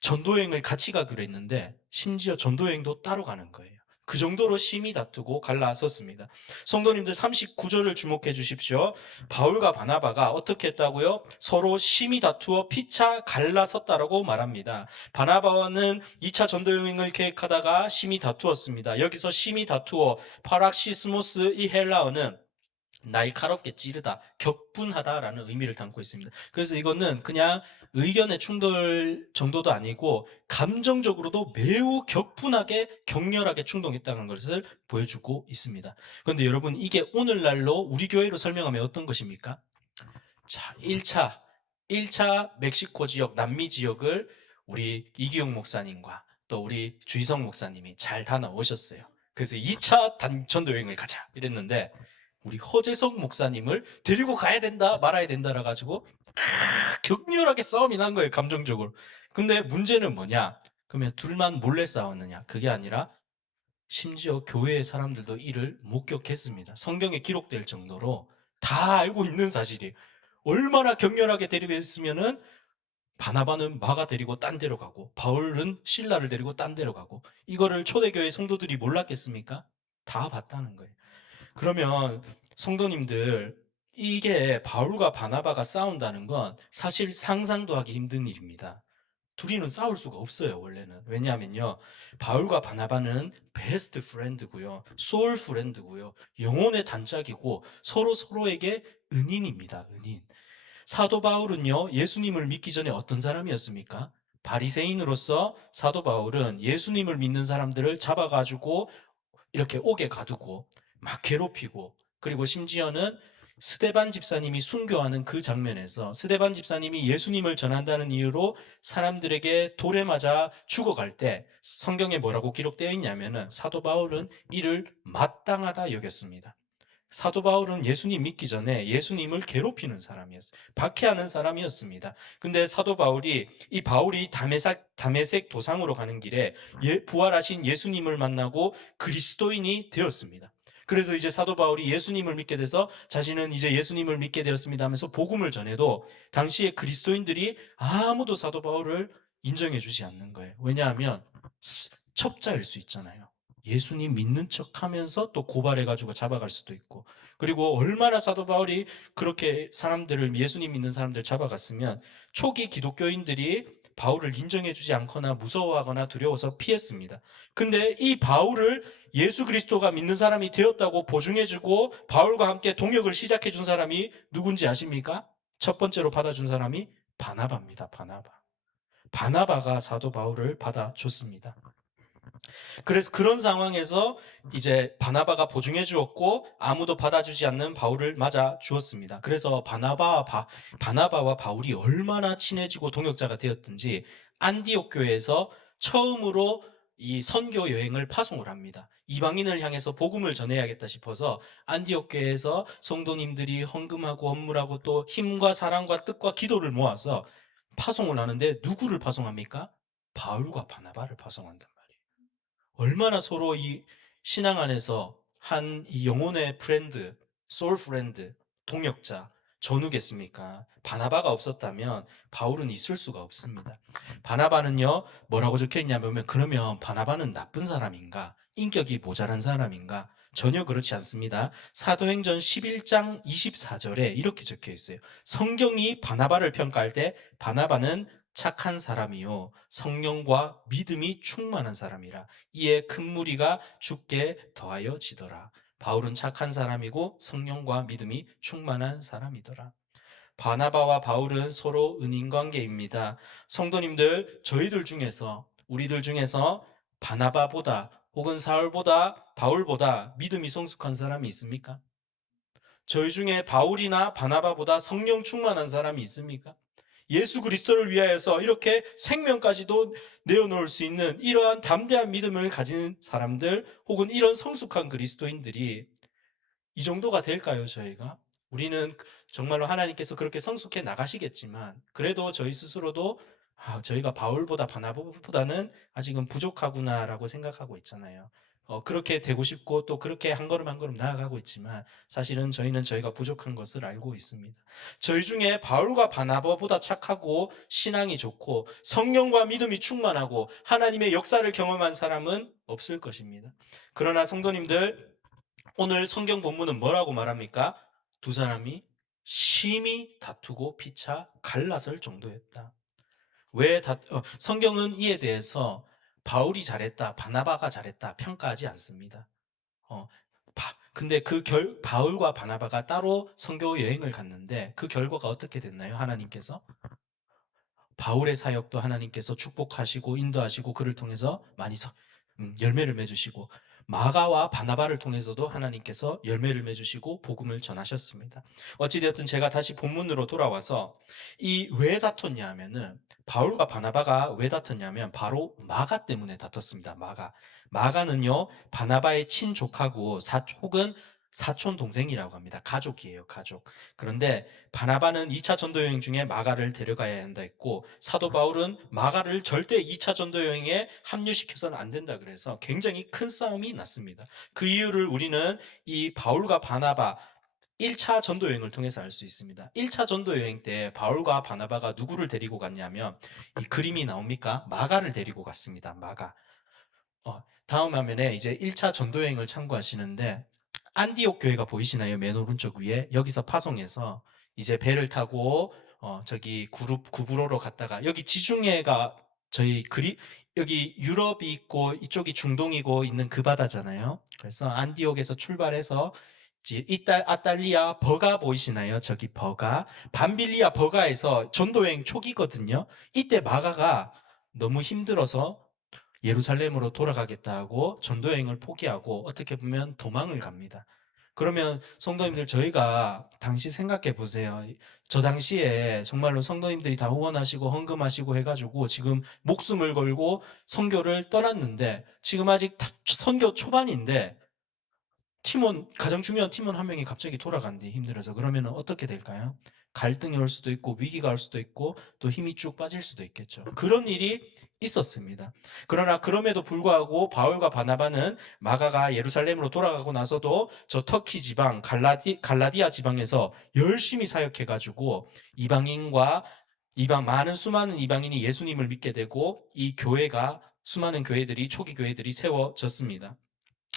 전도여행을 같이 가기로 했는데 심지어 전도여행도 따로 가는 거예요. 그 정도로 심히 다투고 갈라섰습니다. 성도님들 39절을 주목해 주십시오. 바울과 바나바가 어떻게 했다고요? 서로 심히 다투어 피차 갈라섰다라고 말합니다. 바나바와는 2차 전도여행을 계획하다가 심히 다투었습니다. 여기서 심히 다투어 파락시스모스 이 헬라어는 날카롭게 찌르다, 격분하다라는 의미를 담고 있습니다. 그래서 이거는 그냥 의견의 충돌 정도도 아니고 감정적으로도 매우 격분하게 격렬하게 충동했다는 것을 보여주고 있습니다. 그런데 여러분 이게 오늘날로 우리 교회로 설명하면 어떤 것입니까? 자, 1차 멕시코 지역, 남미 지역을 우리 이기용 목사님과 또 우리 주희성 목사님이 잘 다녀오셨어요. 그래서 2차 전도여행을 가자 이랬는데 우리 허재석 목사님을 데리고 가야 된다 말아야 된다라 가지고 격렬하게 싸움이 난 거예요, 감정적으로. 근데 문제는 뭐냐? 그러면 둘만 몰래 싸웠느냐? 그게 아니라 심지어 교회의 사람들도 이를 목격했습니다. 성경에 기록될 정도로 다 알고 있는 사실이에요. 얼마나 격렬하게 대립했으면은 바나바는 마가 데리고 딴 데로 가고 바울은 실라를 데리고 딴 데로 가고 이거를 초대교회 성도들이 몰랐겠습니까? 다 봤다는 거예요. 그러면 성도님들 이게 바울과 바나바가 싸운다는 건 사실 상상도 하기 힘든 일입니다. 둘이는 싸울 수가 없어요, 원래는. 왜냐하면요, 바울과 바나바는 베스트 프렌드고요, 소울 프렌드고요, 영혼의 단짝이고 서로 서로에게 은인입니다, 은인. 사도 바울은요, 예수님을 믿기 전에 어떤 사람이었습니까? 바리새인으로서 사도 바울은 예수님을 믿는 사람들을 잡아가지고 이렇게 옥에 가두고 막 괴롭히고, 그리고 심지어는 스데반 집사님이 순교하는 그 장면에서 스데반 집사님이 예수님을 전한다는 이유로 사람들에게 돌에 맞아 죽어갈 때 성경에 뭐라고 기록되어 있냐면은 사도 바울은 이를 마땅하다 여겼습니다. 사도 바울은 예수님 믿기 전에 예수님을 괴롭히는 사람이었어요. 박해하는 사람이었습니다. 근데 사도 바울이 다메섹 도상으로 가는 길에 부활하신 예수님을 만나고 그리스도인이 되었습니다. 그래서 이제 사도 바울이 예수님을 믿게 돼서 자신은 이제 예수님을 믿게 되었습니다 하면서 복음을 전해도 당시에 그리스도인들이 아무도 사도 바울을 인정해 주지 않는 거예요. 왜냐하면 첩자일 수 있잖아요. 예수님 믿는 척 하면서 또 고발해가지고 잡아갈 수도 있고, 그리고 얼마나 사도 바울이 그렇게 사람들을, 예수님 믿는 사람들 잡아갔으면 초기 기독교인들이 바울을 인정해주지 않거나 무서워하거나 두려워서 피했습니다. 근데 이 바울을 예수 그리스도가 믿는 사람이 되었다고 보증해주고 바울과 함께 동역을 시작해준 사람이 누군지 아십니까? 첫 번째로 받아준 사람이 바나바입니다. 바나바가 사도 바울을 받아줬습니다. 그래서 그런 상황에서 이제 바나바가 보증해 주었고 아무도 받아주지 않는 바울을 맞아 주었습니다. 그래서 바나바와 바울이 얼마나 친해지고 동역자가 되었든지 안디옥 교회에서 처음으로 이 선교 여행을 파송을 합니다. 이방인을 향해서 복음을 전해야겠다 싶어서 안디옥 교회에서 성도님들이 헌금하고 헌물하고 또 힘과 사랑과 뜻과 기도를 모아서 파송을 하는데 누구를 파송합니까? 바울과 바나바를 파송한다. 얼마나 서로 이 신앙 안에서 한 이 영혼의 프렌드, 소울 프렌드, 동역자, 전우겠습니까? 바나바가 없었다면 바울은 있을 수가 없습니다. 바나바는요, 뭐라고 적혀 있냐면, 그러면 바나바는 나쁜 사람인가? 인격이 모자란 사람인가? 전혀 그렇지 않습니다. 사도행전 11장 24절에 이렇게 적혀 있어요. 성경이 바나바를 평가할 때 바나바는 착한 사람이요 성령과 믿음이 충만한 사람이라 이에 큰 무리가 죽게 더하여 지더라. 바울은 착한 사람이고 성령과 믿음이 충만한 사람이더라. 바나바와 바울은 서로 은인관계입니다. 성도님들, 우리들 중에서 바나바보다 혹은 사울보다 바울보다 믿음이 성숙한 사람이 있습니까? 저희 중에 바울이나 바나바보다 성령 충만한 사람이 있습니까? 예수 그리스도를 위하여서 이렇게 생명까지도 내어놓을 수 있는 이러한 담대한 믿음을 가진 사람들 혹은 이런 성숙한 그리스도인들이 이 정도가 될까요, 저희가? 우리는 정말로 하나님께서 그렇게 성숙해 나가시겠지만 그래도 저희 스스로도 저희가 바울보다 바나바보다는 아직은 부족하구나라고 생각하고 있잖아요. 그렇게 되고 싶고 또 그렇게 한 걸음 한 걸음 나아가고 있지만 사실은 저희는 저희가 부족한 것을 알고 있습니다. 저희 중에 바울과 바나바보다 착하고 신앙이 좋고 성령과 믿음이 충만하고 하나님의 역사를 경험한 사람은 없을 것입니다. 그러나 성도님들, 오늘 성경 본문은 뭐라고 말합니까? 두 사람이 심히 다투고 피차 갈라설 정도였다. 성경은 이에 대해서 바울이 잘했다, 바나바가 잘했다 평가하지 않습니다. 근데 바울과 바나바가 따로 선교 여행을 갔는데 그 결과가 어떻게 됐나요? 하나님께서 바울의 사역도 하나님께서 축복하시고 인도하시고 그를 통해서 많이 열매를 맺으시고 마가와 바나바를 통해서도 하나님께서 열매를 맺으시고 복음을 전하셨습니다. 어찌되었든 제가 다시 본문으로 돌아와서 이 왜 다퉜냐 하면은 바울과 바나바가 왜 다퉜냐면 바로 마가 때문에 다퉜습니다. 마가는요 바나바의 친족하고 혹은 사촌 동생이라고 합니다. 가족이에요, 가족. 그런데 바나바는 2차 전도 여행 중에 마가를 데려가야 한다 했고 사도 바울은 마가를 절대 2차 전도 여행에 합류시켜서는 안 된다 그래서 굉장히 큰 싸움이 났습니다. 그 이유를 우리는 이 바울과 바나바 1차 전도 여행을 통해서 알 수 있습니다. 1차 전도 여행 때 바울과 바나바가 누구를 데리고 갔냐면 이 그림이 나옵니까? 마가를 데리고 갔습니다. 마가. 다음 화면에 이제 1차 전도 여행을 참고하시는데 안디옥 교회가 보이시나요? 맨 오른쪽 위에 여기서 파송해서 이제 배를 타고 저기 구브로로 갔다가 여기 지중해가 여기 유럽이 있고 이쪽이 중동이고 있는 그 바다잖아요. 그래서 안디옥에서 출발해서 이제 아탈리아 버가 보이시나요? 저기 버가 밤빌리아 버가에서 전도여행 초기거든요. 이때 마가가 너무 힘들어서 예루살렘으로 돌아가겠다 하고 전도여행을 포기하고 어떻게 보면 도망을 갑니다. 그러면 성도님들 저희가 당시 생각해 보세요. 저 당시에 정말로 성도님들이 다 후원하시고 헌금하시고 해가지고 지금 목숨을 걸고 선교를 떠났는데 지금 아직 선교 초반인데 가장 중요한 팀원 한 명이 갑자기 돌아간뒤 힘들어서 그러면 어떻게 될까요? 갈등이 올 수도 있고 위기가 올 수도 있고 또 힘이 쭉 빠질 수도 있겠죠. 그런 일이 있었습니다. 그러나 그럼에도 불구하고 바울과 바나바는 마가가 예루살렘으로 돌아가고 나서도 저 터키 지방 갈라디아 지방에서 열심히 사역해가지고 수많은 이방인이 예수님을 믿게 되고 이 교회가 수많은 교회들이 초기 교회들이 세워졌습니다.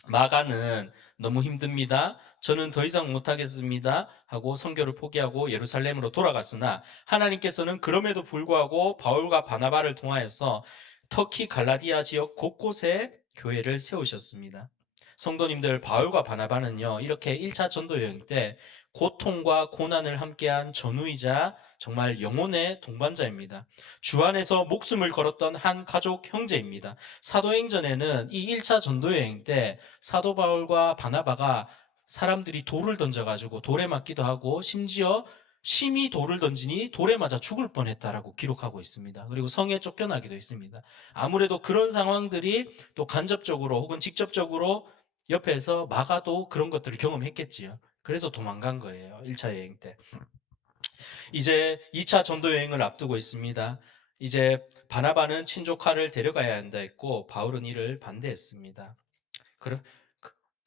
마가는 너무 힘듭니다. 저는 더 이상 못하겠습니다. 하고 선교를 포기하고 예루살렘으로 돌아갔으나 하나님께서는 그럼에도 불구하고 바울과 바나바를 통하여서 터키 갈라디아 지역 곳곳에 교회를 세우셨습니다. 성도님들, 바울과 바나바는요, 이렇게 1차 전도 여행 때 고통과 고난을 함께한 전우이자 정말 영혼의 동반자입니다. 주 안에서 목숨을 걸었던 한 가족 형제입니다. 사도행전에는 이 1차 전도여행 때 사도 바울과 바나바가 사람들이 돌을 던져가지고 돌에 맞기도 하고 심지어 심히 돌을 던지니 돌에 맞아 죽을 뻔했다라고 기록하고 있습니다. 그리고 성에 쫓겨나기도 했습니다. 아무래도 그런 상황들이 또 간접적으로 혹은 직접적으로 옆에서 마가도 그런 것들을 경험했겠지요. 그래서 도망간 거예요. 1차 여행 때. 이제 2차 전도 여행을 앞두고 있습니다. 이제 바나바는 친족하를 데려가야 한다 했고 바울은 이를 반대했습니다.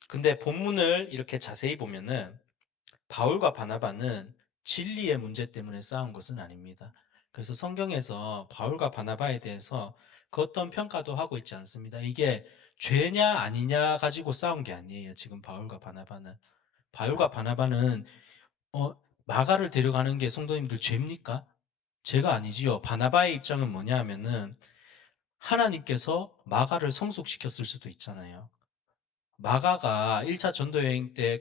근데 본문을 이렇게 자세히 보면은 바울과 바나바는 진리의 문제 때문에 싸운 것은 아닙니다. 그래서 성경에서 바울과 바나바에 대해서 그 어떤 평가도 하고 있지 않습니다. 이게 죄냐 아니냐 가지고 싸운 게 아니에요. 지금 바울과 바나바는 마가를 데려가는 게 성도님들 죄입니까? 죄가 아니지요. 바나바의 입장은 뭐냐 하면은 하나님께서 마가를 성숙시켰을 수도 있잖아요. 마가가 1차 전도여행 때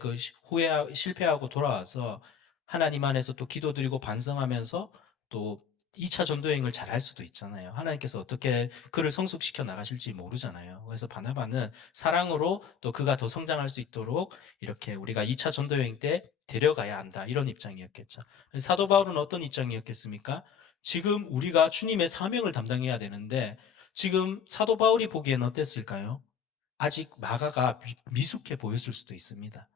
실패하고 돌아와서 하나님 안에서 또 기도드리고 반성하면서 또 2차 전도여행을 잘 할 수도 있잖아요. 하나님께서 어떻게 그를 성숙시켜 나가실지 모르잖아요. 그래서 바나바는 사랑으로 또 그가 더 성장할 수 있도록 이렇게 우리가 2차 전도여행 때 데려가야 한다. 이런 입장이었겠죠. 사도 바울은 어떤 입장이었겠습니까? 지금 우리가 주님의 사명을 담당해야 되는데 지금 사도 바울이 보기엔 어땠을까요? 아직 마가가 미숙해 보였을 수도 있습니다.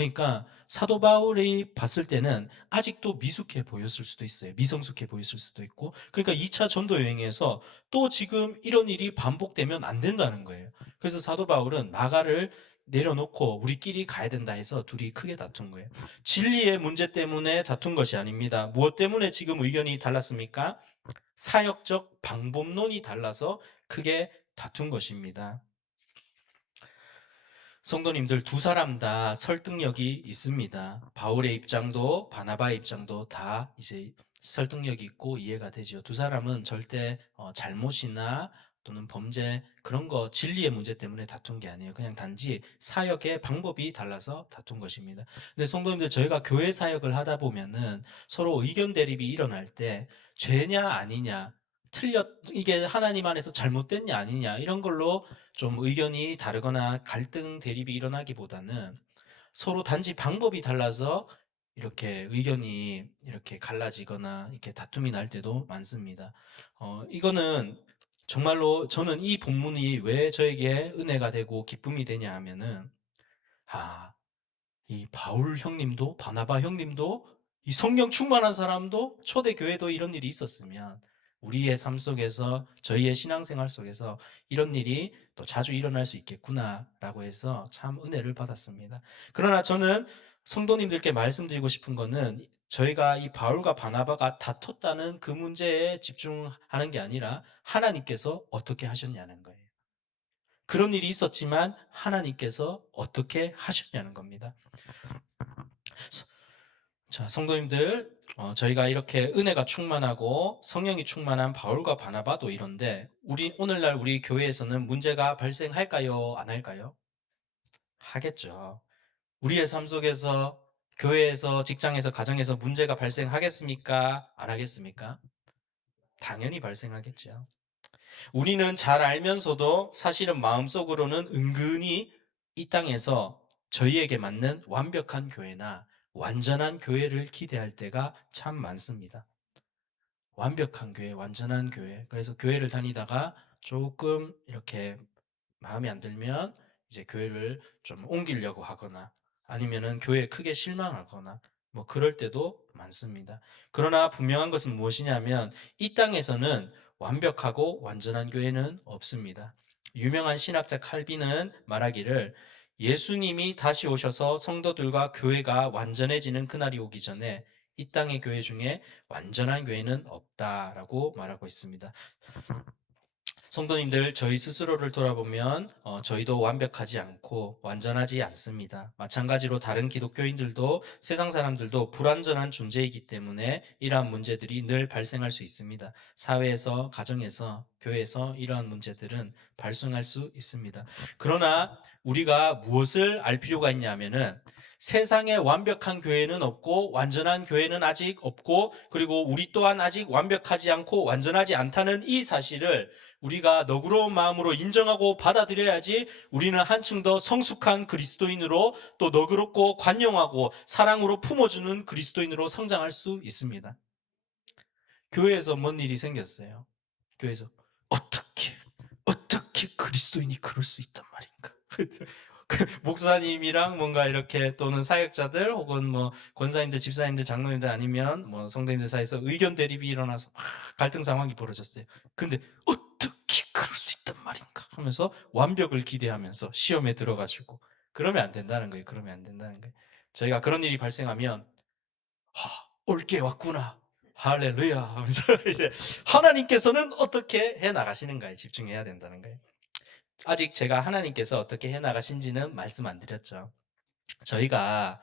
그러니까 사도 바울이 봤을 때는 아직도 미숙해 보였을 수도 있어요. 미성숙해 보였을 수도 있고. 그러니까 2차 전도 여행에서 또 지금 이런 일이 반복되면 안 된다는 거예요. 그래서 사도 바울은 마가를 내려놓고 우리끼리 가야 된다 해서 둘이 크게 다툰 거예요. 진리의 문제 때문에 다툰 것이 아닙니다. 무엇 때문에 지금 의견이 달랐습니까? 사역적 방법론이 달라서 크게 다툰 것입니다. 성도님들 두 사람 다 설득력이 있습니다. 바울의 입장도 바나바의 입장도 다 이제 설득력이 있고 이해가 되지요. 두 사람은 절대 잘못이나 또는 범죄 그런 거 진리의 문제 때문에 다툰 게 아니에요. 그냥 단지 사역의 방법이 달라서 다툰 것입니다. 근데 성도님들 저희가 교회 사역을 하다 보면은 서로 의견 대립이 일어날 때 죄냐 아니냐 이게 하나님 안에서 잘못됐냐 아니냐 이런 걸로 좀 의견이 다르거나 갈등 대립이 일어나기보다는 서로 단지 방법이 달라서 이렇게 의견이 이렇게 갈라지거나 이렇게 다툼이 날 때도 많습니다. 이거는 정말로 저는 이 본문이 왜 저에게 은혜가 되고 기쁨이 되냐 하면은 이 바울 형님도 바나바 형님도 이 성령 충만한 사람도 초대교회도 이런 일이 있었으면 우리의 삶 속에서 저희의 신앙생활 속에서 이런 일이 또 자주 일어날 수 있겠구나라고 해서 참 은혜를 받았습니다. 그러나 저는 성도님들께 말씀드리고 싶은 거는 저희가 이 바울과 바나바가 다퉜다는 그 문제에 집중하는 게 아니라 하나님께서 어떻게 하셨냐는 거예요. 그런 일이 있었지만 하나님께서 어떻게 하셨냐는 겁니다. 자, 성도님들, 저희가 이렇게 은혜가 충만하고 성령이 충만한 바울과 바나바도 이런데 오늘날 우리 교회에서는 문제가 발생할까요? 안 할까요? 하겠죠. 우리의 삶 속에서 교회에서, 직장에서, 가정에서 문제가 발생하겠습니까? 안 하겠습니까? 당연히 발생하겠죠. 우리는 잘 알면서도 사실은 마음속으로는 은근히 이 땅에서 저희에게 맞는 완벽한 교회나 완전한 교회를 기대할 때가 참 많습니다. 완벽한 교회, 완전한 교회. 그래서 교회를 다니다가 조금 이렇게 마음에 안 들면 이제 교회를 좀 옮기려고 하거나 아니면은 교회에 크게 실망하거나 뭐 그럴 때도 많습니다. 그러나 분명한 것은 무엇이냐면 이 땅에서는 완벽하고 완전한 교회는 없습니다. 유명한 신학자 칼빈은 말하기를 예수님이 다시 오셔서 성도들과 교회가 완전해지는 그날이 오기 전에 이 땅의 교회 중에 완전한 교회는 없다라고 말하고 있습니다. 성도님들, 저희 스스로를 돌아보면 저희도 완벽하지 않고 완전하지 않습니다. 마찬가지로 다른 기독교인들도 세상 사람들도 불완전한 존재이기 때문에 이러한 문제들이 늘 발생할 수 있습니다. 사회에서, 가정에서, 교회에서 이러한 문제들은 발생할 수 있습니다. 그러나 우리가 무엇을 알 필요가 있냐면은 세상에 완벽한 교회는 없고 완전한 교회는 아직 없고 그리고 우리 또한 아직 완벽하지 않고 완전하지 않다는 이 사실을 우리가 너그러운 마음으로 인정하고 받아들여야지 우리는 한층 더 성숙한 그리스도인으로 또 너그럽고 관용하고 사랑으로 품어주는 그리스도인으로 성장할 수 있습니다. 교회에서 뭔 일이 생겼어요. 교회에서 어떻게 그리스도인이 그럴 수 있단 말인가. 목사님이랑 뭔가 이렇게 또는 사역자들 혹은 뭐 권사님들, 집사님들, 장로님들 아니면 뭐 성도님들 사이에서 의견 대립이 일어나서 막 갈등 상황이 벌어졌어요. 근데 어떻게 그럴 수 있단 말인가 하면서 완벽을 기대하면서 시험에 들어가지고 그러면 안 된다는 거예요. 그러면 안 된다는 거예요. 저희가 그런 일이 발생하면 올게 왔구나. 할렐루야 하면서 이제 하나님께서는 어떻게 해 나가시는가에 집중해야 된다는 거예요. 아직 제가 하나님께서 어떻게 해 나가신지는 말씀 안 드렸죠. 저희가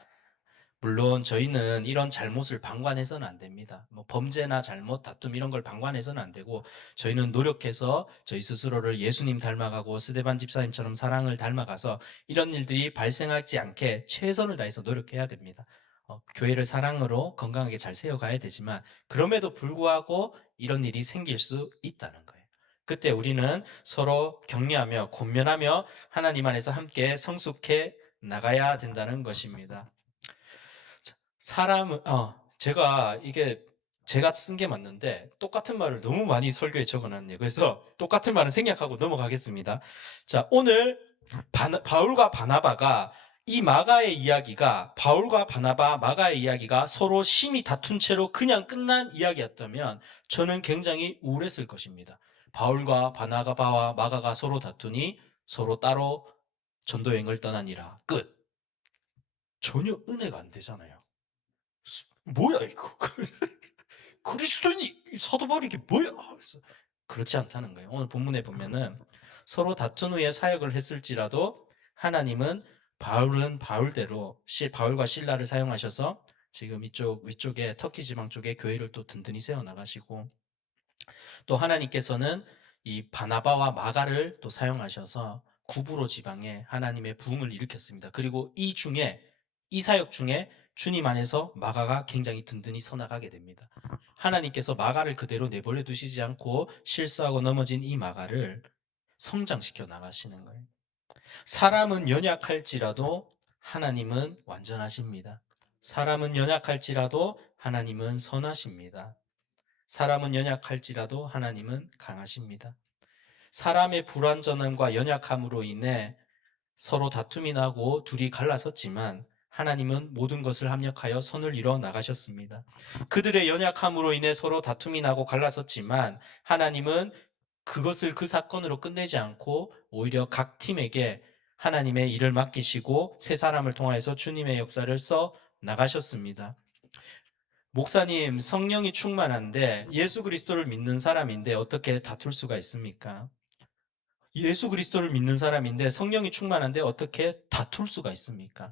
물론 저희는 이런 잘못을 방관해서는 안 됩니다. 뭐 범죄나 잘못, 다툼 이런 걸 방관해서는 안 되고 저희는 노력해서 저희 스스로를 예수님 닮아가고 스데반 집사님처럼 사랑을 닮아가서 이런 일들이 발생하지 않게 최선을 다해서 노력해야 됩니다. 교회를 사랑으로 건강하게 잘 세워가야 되지만 그럼에도 불구하고 이런 일이 생길 수 있다는 거예요. 그때 우리는 서로 격려하며 권면하며 하나님 안에서 함께 성숙해 나가야 된다는 것입니다. 사람은 제가 쓴 게 맞는데 똑같은 말을 너무 많이 설교에 적어놨네요. 그래서 똑같은 말은 생략하고 넘어가겠습니다. 자, 오늘 바울과 바나바가 이 마가의 이야기가 바울과 바나바 마가의 이야기가 서로 심히 다툰 채로 그냥 끝난 이야기였다면 저는 굉장히 우울했을 것입니다. 바울과 바나바와 마가가 서로 다투니 서로 따로 전도여행을 떠나니라. 끝. 전혀 은혜가 안 되잖아요. 뭐야 이거? 그리스도인이 사도 바울이 이게 뭐야? 그렇지 않다는 거예요. 오늘 본문에 보면은 서로 다툰 후에 사역을 했을지라도 하나님은 바울은 바울대로 바울과 실라를 사용하셔서 지금 이쪽 위쪽에 터키 지방 쪽에 교회를 또 든든히 세워 나가시고, 또 하나님께서는 이 바나바와 마가를 또 사용하셔서 구브로 지방에 하나님의 부흥을 일으켰습니다. 그리고 이 사역 중에 주님 안에서 마가가 굉장히 든든히 서나가게 됩니다. 하나님께서 마가를 그대로 내버려 두시지 않고 실수하고 넘어진 이 마가를 성장시켜 나가시는 거예요. 사람은 연약할지라도 하나님은 완전하십니다. 사람은 연약할지라도 하나님은 선하십니다. 사람은 연약할지라도 하나님은 강하십니다. 사람의 불완전함과 연약함으로 인해 서로 다툼이 나고 둘이 갈라섰지만 하나님은 모든 것을 합력하여 선을 이뤄 나가셨습니다. 그들의 연약함으로 인해 서로 다툼이 나고 갈라섰지만 하나님은 그것을 그 사건으로 끝내지 않고 오히려 각 팀에게 하나님의 일을 맡기시고 세 사람을 통하여서 주님의 역사를 써 나가셨습니다. 목사님, 성령이 충만한데 예수 그리스도를 믿는 사람인데 어떻게 다툴 수가 있습니까? 예수 그리스도를 믿는 사람인데 성령이 충만한데 어떻게 다툴 수가 있습니까?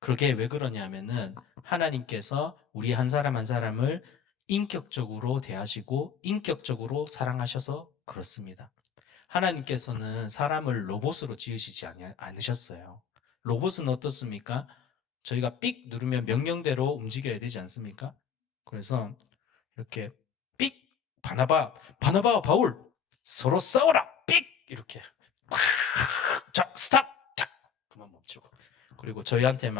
그게 왜 그러냐면은 하나님께서 우리 한 사람 한 사람을 인격적으로 대하시고 인격적으로 사랑하셔서 그렇습니다. 하나님께서는 사람을 로봇으로 지으시지 않으셨어요. 로봇은 어떻습니까? 저희가 삑 누르면 명령대로 움직여야 되지 않습니까? 그래서 이렇게 삑 바나바와 바울 서로 싸워라 삑 이렇게 자 스탑 탁 그만 멈추고, 그리고 저희한테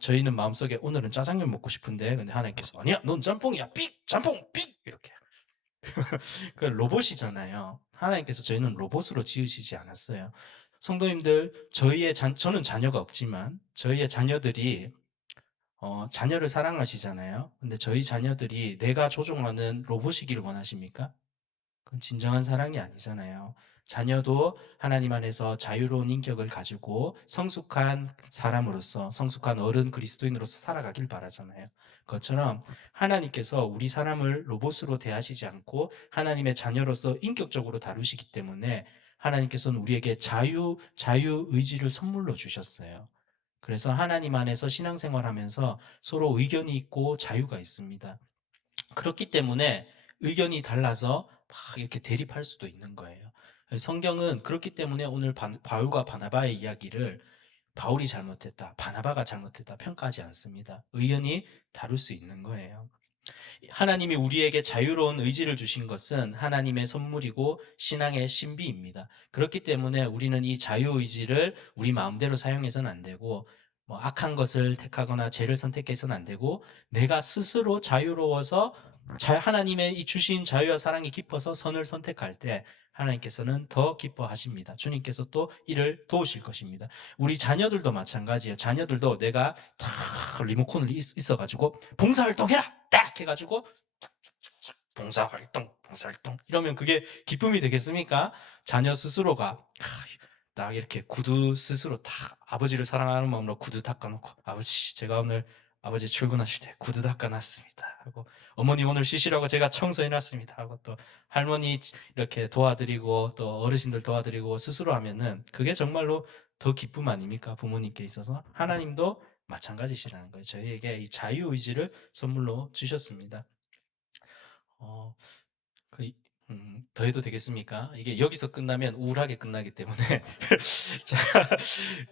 저희는 마음속에 오늘은 짜장면 먹고 싶은데 근데 하나님께서 아니야 넌 짬뽕이야 삑 짬뽕 삑 이렇게 그 로봇이잖아요. 하나님께서 저희는 로봇으로 지으시지 않았어요. 성도님들, 저는 자녀가 없지만 저희의 자녀들이 자녀를 사랑하시잖아요. 근데 저희 자녀들이 내가 조종하는 로봇이기를 원하십니까? 그건 진정한 사랑이 아니잖아요. 자녀도 하나님 안에서 자유로운 인격을 가지고 성숙한 사람으로서, 성숙한 어른 그리스도인으로서 살아가길 바라잖아요. 그것처럼 하나님께서 우리 사람을 로봇으로 대하시지 않고 하나님의 자녀로서 인격적으로 다루시기 때문에 하나님께서는 우리에게 자유의지를 선물로 주셨어요. 그래서 하나님 안에서 신앙생활하면서 서로 의견이 있고 자유가 있습니다. 그렇기 때문에 의견이 달라서 막 이렇게 대립할 수도 있는 거예요. 성경은 그렇기 때문에 오늘 바울과 바나바의 이야기를 바울이 잘못했다, 바나바가 잘못했다 평가하지 않습니다. 의견이 다를 수 있는 거예요. 하나님이 우리에게 자유로운 의지를 주신 것은 하나님의 선물이고 신앙의 신비입니다. 그렇기 때문에 우리는 이 자유의지를 우리 마음대로 사용해서는 안 되고 악한 것을 택하거나 죄를 선택해서는 안 되고 내가 스스로 자유로워서 하나님의 이 주신 자유와 사랑이 깊어서 선을 선택할 때 하나님께서는 더 기뻐하십니다. 주님께서 또 이를 도우실 것입니다. 우리 자녀들도 마찬가지예요. 자녀들도 내가 탁 리모컨을 있어가지고 봉사활동해라! 딱 해가지고 봉사활동 이러면 그게 기쁨이 되겠습니까? 자녀 스스로가 딱 이렇게 구두 스스로 다 아버지를 사랑하는 마음으로 구두 닦아놓고 아버지 제가 오늘 아버지 출근하실 때 구두 닦아놨습니다 하고 어머니 오늘 쉬시라고 제가 청소해놨습니다 하고 또 할머니 이렇게 도와드리고 또 어르신들 도와드리고 스스로 하면은 그게 정말로 더 기쁨 아닙니까? 부모님께 있어서. 하나님도 마찬가지시라는 거예요. 저희에게 이 자유의지를 선물로 주셨습니다. 더 해도 되겠습니까? 이게 여기서 끝나면 우울하게 끝나기 때문에 자,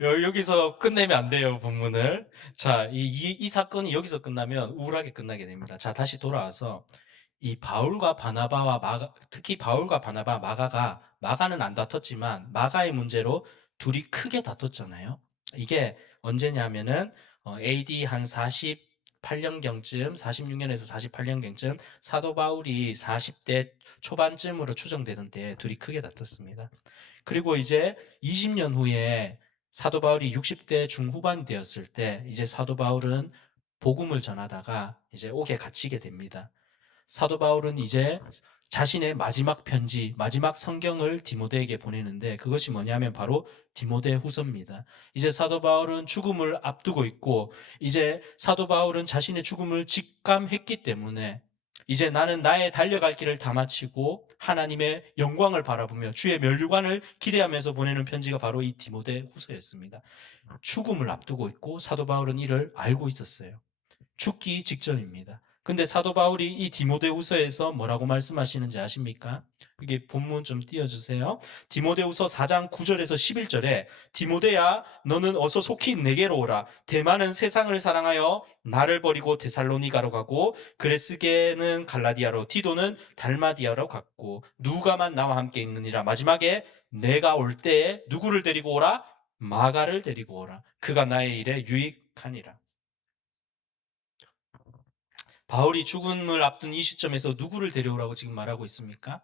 여기서 끝내면 안 돼요, 본문을. 자, 이 사건이 여기서 끝나면 우울하게 끝나게 됩니다. 자, 다시 돌아와서 이 바울과 바나바와 마가, 특히 바울과 바나바, 마가는 안 다퉜지만 마가의 문제로 둘이 크게 다퉜잖아요. 이게 언제냐면은 AD 한 48년경쯤, 46년에서 48년경쯤 사도 바울이 40대 초반쯤으로 추정되던 때 둘이 크게 다퉜습니다. 그리고 이제 20년 후에 사도 바울이 60대 중후반 되었을 때 이제 사도 바울은 복음을 전하다가 이제 옥에 갇히게 됩니다. 사도 바울은 이제 자신의 마지막 편지, 마지막 성경을 디모데에게 보내는데 그것이 뭐냐면 바로 디모데 후서입니다. 이제 사도 바울은 죽음을 앞두고 있고 이제 사도 바울은 자신의 죽음을 직감했기 때문에 이제 나는 나의 달려갈 길을 다 마치고 하나님의 영광을 바라보며 주의 면류관을 기대하면서 보내는 편지가 바로 이 디모데 후서였습니다. 죽음을 앞두고 있고 사도 바울은 이를 알고 있었어요. 죽기 직전입니다. 근데 사도 바울이 이 디모데후서에서 뭐라고 말씀하시는지 아십니까? 이게 본문 좀 띄워주세요. 디모데후서 4장 9절에서 11절에 디모데야 너는 어서 속히 내게로 오라. 대만은 세상을 사랑하여 나를 버리고 데살로니가로 가고 그레스게는 갈라디아로 티도는 달마디아로 갔고 누가만 나와 함께 있느니라. 마지막에 내가 올 때에 누구를 데리고 오라? 마가를 데리고 오라. 그가 나의 일에 유익하니라. 바울이 죽음을 앞둔 이 시점에서 누구를 데려오라고 지금 말하고 있습니까?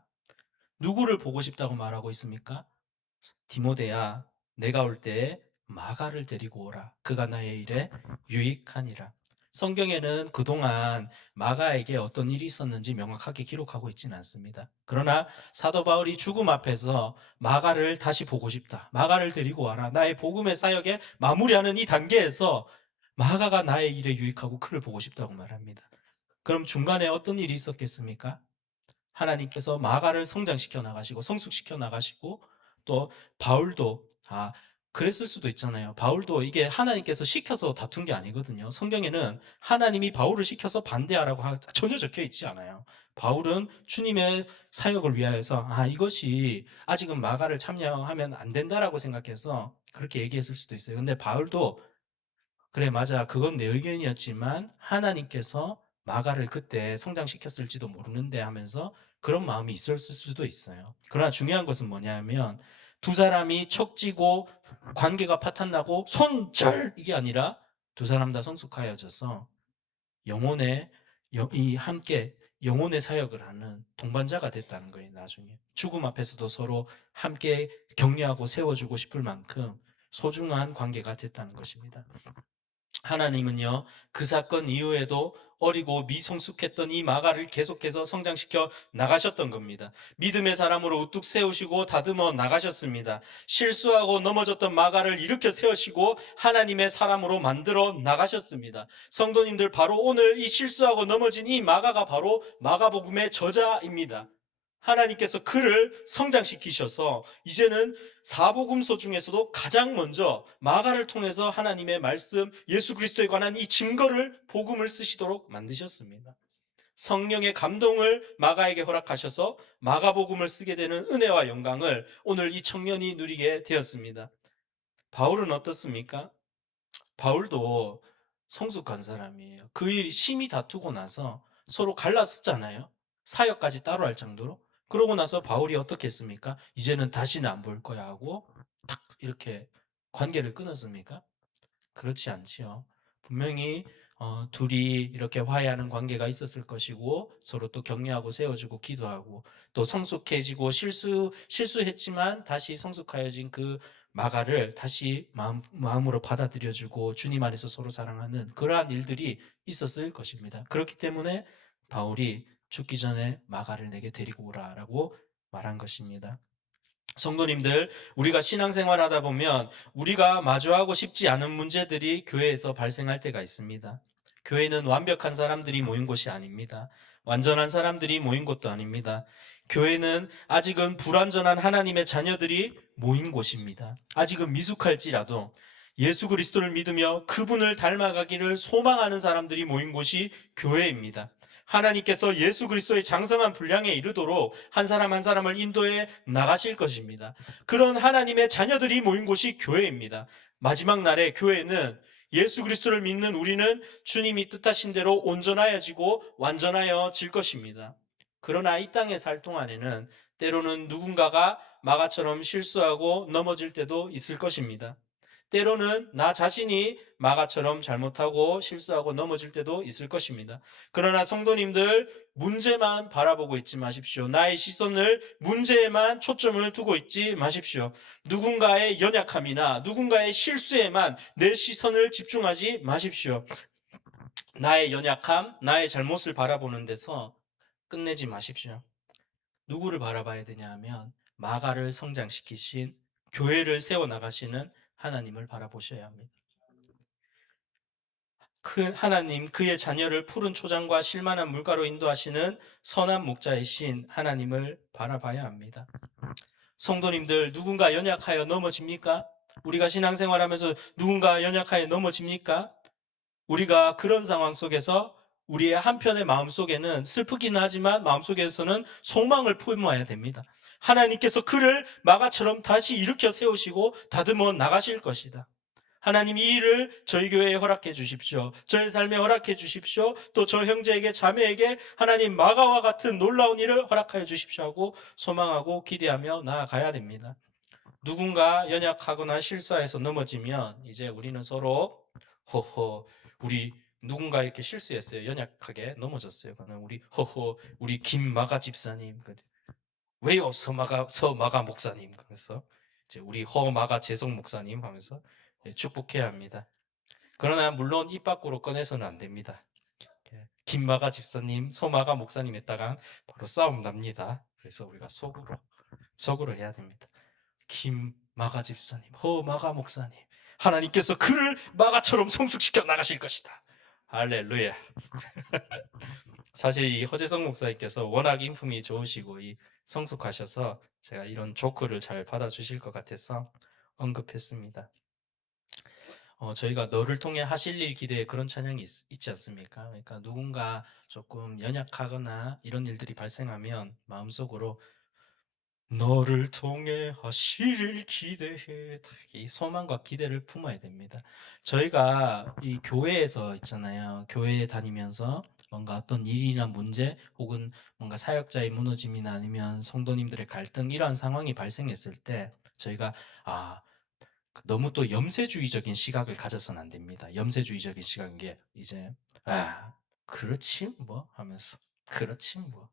누구를 보고 싶다고 말하고 있습니까? 디모데야, 내가 올 때에 마가를 데리고 오라. 그가 나의 일에 유익하니라. 성경에는 그동안 마가에게 어떤 일이 있었는지 명확하게 기록하고 있지는 않습니다. 그러나 사도 바울이 죽음 앞에서 마가를 다시 보고 싶다. 마가를 데리고 와라. 나의 복음의 사역에 마무리하는 이 단계에서 마가가 나의 일에 유익하고 그를 보고 싶다고 말합니다. 그럼 중간에 어떤 일이 있었겠습니까? 하나님께서 마가를 성장시켜 나가시고 성숙시켜 나가시고 또 바울도 그랬을 수도 있잖아요. 바울도 이게 하나님께서 시켜서 다툰 게 아니거든요. 성경에는 하나님이 바울을 시켜서 반대하라고 전혀 적혀 있지 않아요. 바울은 주님의 사역을 위하여서 이것이 아직은 마가를 참여하면 안 된다라고 생각해서 그렇게 얘기했을 수도 있어요. 근데 바울도 그래 맞아 그건 내 의견이었지만 하나님께서 마가를 그때 성장시켰을지도 모르는데 하면서 그런 마음이 있었을 수도 있어요. 그러나 중요한 것은 뭐냐면 두 사람이 척지고 관계가 파탄나고 손절 이게 아니라 두 사람 다 성숙하여져서 함께 영혼의 사역을 하는 동반자가 됐다는 거예요. 나중에 죽음 앞에서도 서로 함께 격려하고 세워주고 싶을 만큼 소중한 관계가 됐다는 것입니다. 하나님은요, 그 사건 이후에도 어리고 미성숙했던 이 마가를 계속해서 성장시켜 나가셨던 겁니다. 믿음의 사람으로 우뚝 세우시고 다듬어 나가셨습니다. 실수하고 넘어졌던 마가를 일으켜 세우시고 하나님의 사람으로 만들어 나가셨습니다. 성도님들, 바로 오늘 이 실수하고 넘어진 이 마가가 바로 마가복음의 저자입니다. 하나님께서 그를 성장시키셔서 이제는 사복음서 중에서도 가장 먼저 마가를 통해서 하나님의 말씀, 예수 그리스도에 관한 이 증거를 복음을 쓰시도록 만드셨습니다. 성령의 감동을 마가에게 허락하셔서 마가복음을 쓰게 되는 은혜와 영광을 오늘 이 청년이 누리게 되었습니다. 바울은 어떻습니까? 바울도 성숙한 사람이에요. 그 일이 심히 다투고 나서 서로 갈라섰잖아요. 사역까지 따로 할 정도로. 그러고 나서 바울이 어떻게 했습니까? 이제는 다시는 안 볼 거야 하고 탁 이렇게 관계를 끊었습니까? 그렇지 않지요. 분명히 둘이 이렇게 화해하는 관계가 있었을 것이고 서로 또 격려하고 세워주고 기도하고 또 성숙해지고 실수했지만 다시 성숙하여진 그 마가를 다시 마음으로 받아들여주고 주님 안에서 서로 사랑하는 그러한 일들이 있었을 것입니다. 그렇기 때문에 바울이 죽기 전에 마가를 내게 데리고 오라라고 말한 것입니다. 성도님들, 우리가 신앙생활 하다 보면 우리가 마주하고 싶지 않은 문제들이 교회에서 발생할 때가 있습니다. 교회는 완벽한 사람들이 모인 곳이 아닙니다. 완전한 사람들이 모인 곳도 아닙니다. 교회는 아직은 불완전한 하나님의 자녀들이 모인 곳입니다. 아직은 미숙할지라도 예수 그리스도를 믿으며 그분을 닮아가기를 소망하는 사람들이 모인 곳이 교회입니다. 하나님께서 예수 그리스도의 장성한 분량에 이르도록 한 사람 한 사람을 인도해 나가실 것입니다. 그런 하나님의 자녀들이 모인 곳이 교회입니다. 마지막 날에 교회는 예수 그리스도를 믿는 우리는 주님이 뜻하신 대로 온전하여지고 완전하여질 것입니다. 그러나 이 땅에 살 동안에는 때로는 누군가가 마가처럼 실수하고 넘어질 때도 있을 것입니다. 때로는 나 자신이 마가처럼 잘못하고 실수하고 넘어질 때도 있을 것입니다. 그러나 성도님들, 문제만 바라보고 있지 마십시오. 나의 시선을 문제에만 초점을 두고 있지 마십시오. 누군가의 연약함이나 누군가의 실수에만 내 시선을 집중하지 마십시오. 나의 연약함, 나의 잘못을 바라보는 데서 끝내지 마십시오. 누구를 바라봐야 되냐 하면 마가를 성장시키신, 교회를 세워나가시는 하나님을 바라보셔야 합니다. 그 하나님, 그의 자녀를 푸른 초장과 실만한 물가로 인도하시는 선한 목자이신 하나님을 바라봐야 합니다. 성도님들, 누군가 연약하여 넘어집니까? 우리가 신앙생활하면서 누군가 연약하여 넘어집니까? 우리가 그런 상황 속에서 우리의 한편의 마음속에는 슬프기는 하지만 마음속에서는 소망을 품어야 됩니다. 하나님께서 그를 마가처럼 다시 일으켜 세우시고 다듬어 나가실 것이다. 하나님, 이 일을 저희 교회에 허락해 주십시오. 저의 삶에 허락해 주십시오. 또 저 형제에게, 자매에게 하나님 마가와 같은 놀라운 일을 허락하여 주십시오 하고 소망하고 기대하며 나아가야 됩니다. 누군가 연약하거나 실수해서 넘어지면 이제 우리는 서로 허허, 우리 누군가 이렇게 실수했어요. 연약하게 넘어졌어요. 그러면 우리 김마가 집사님, 왜요 서마가 목사님, 그래서 이제 우리 허마가 재성 목사님 하면서 축복해야 합니다. 그러나 물론 입 밖으로 꺼내서는 안 됩니다. 김마가 집사님, 서마가 목사님 했다가 바로 싸움 납니다. 그래서 우리가 속으로 해야 됩니다. 김마가 집사님, 허마가 목사님, 하나님께서 그를 마가처럼 성숙시켜 나가실 것이다. 할렐루야. 사실 이 허재성 목사님께서 워낙 인품이 좋으시고 성숙하셔서 제가 이런 조크를 잘 받아주실 것 같아서 언급했습니다. 저희가 너를 통해 하실 일 기대에 그런 찬양이 있지 않습니까? 그러니까 누군가 조금 연약하거나 이런 일들이 발생하면 마음속으로 너를 통해 하실 일 기대해, 이 소망과 기대를 품어야 됩니다. 저희가 이 교회에서 있잖아요. 교회에 다니면서 뭔가 어떤 일이나 문제 혹은 뭔가 사역자의 무너짐이나 아니면 성도님들의 갈등, 이러한 상황이 발생했을 때 저희가 너무 또 염세주의적인 시각을 가져서는 안 됩니다. 염세주의적인 시각인 게 이제 그렇지 뭐 하면서, 그렇지 뭐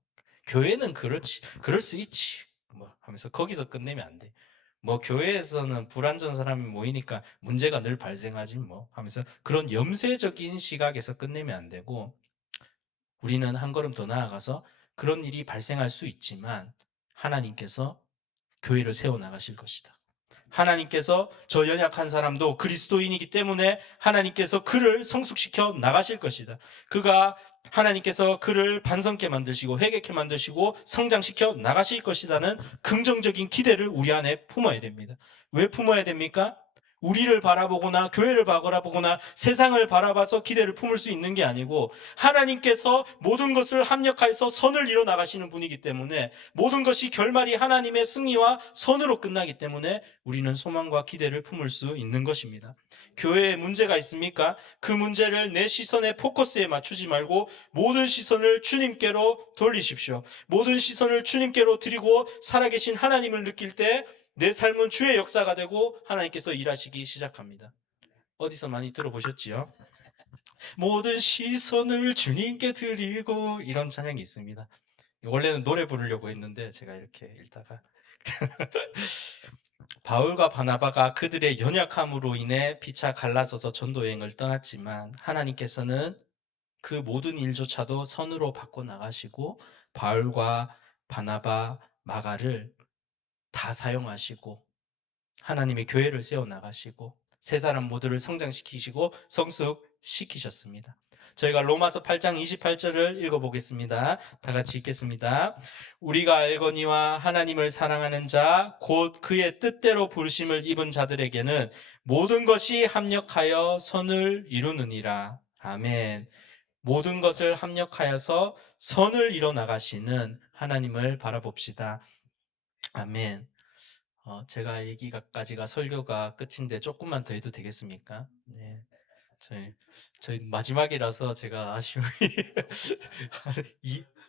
교회는 그렇지, 그럴 수 있지 뭐 하면서 거기서 끝내면 안 돼. 뭐 교회에서는 불완전 사람이 모이니까 문제가 늘 발생하지 뭐 하면서 그런 염세적인 시각에서 끝내면 안 되고, 우리는 한 걸음 더 나아가서 그런 일이 발생할 수 있지만 하나님께서 교회를 세워나가실 것이다. 하나님께서 저 연약한 사람도 그리스도인이기 때문에 하나님께서 그를 성숙시켜 나가실 것이다. 하나님께서 그를 반성케 만드시고 회개케 만드시고 성장시켜 나가실 것이라는 긍정적인 기대를 우리 안에 품어야 됩니다. 왜 품어야 됩니까? 우리를 바라보거나 교회를 바라보거나 세상을 바라봐서 기대를 품을 수 있는 게 아니고, 하나님께서 모든 것을 합력하여서 선을 이뤄 나가시는 분이기 때문에, 모든 것이 결말이 하나님의 승리와 선으로 끝나기 때문에 우리는 소망과 기대를 품을 수 있는 것입니다. 교회에 문제가 있습니까? 그 문제를 내 시선의 포커스에 맞추지 말고 모든 시선을 주님께로 돌리십시오. 모든 시선을 주님께로 드리고 살아계신 하나님을 느낄 때 내 삶은 주의 역사가 되고 하나님께서 일하시기 시작합니다. 어디서 많이 들어보셨지요? 모든 시선을 주님께 드리고, 이런 찬양이 있습니다. 원래는 노래 부르려고 했는데 제가 이렇게 읽다가 바울과 바나바가 그들의 연약함으로 인해 피차 갈라서서 전도 여행을 떠났지만 하나님께서는 그 모든 일조차도 선으로 바꿔 나가시고 바울과 바나바, 마가를 다 사용하시고 하나님의 교회를 세워 나가시고 세 사람 모두를 성장시키시고 성숙시키셨습니다. 저희가 로마서 8장 28절을 읽어보겠습니다. 다 같이 읽겠습니다. 우리가 알거니와 하나님을 사랑하는 자 곧 그의 뜻대로 부르심을 입은 자들에게는 모든 것이 합력하여 선을 이루느니라. 아멘. 모든 것을 합력하여서 선을 이뤄 나가시는 하나님을 바라봅시다. 아멘. 제가 여기까지가 설교가 끝인데 조금만 더 해도 되겠습니까? 네. 저희 마지막이라서 제가 아쉬움이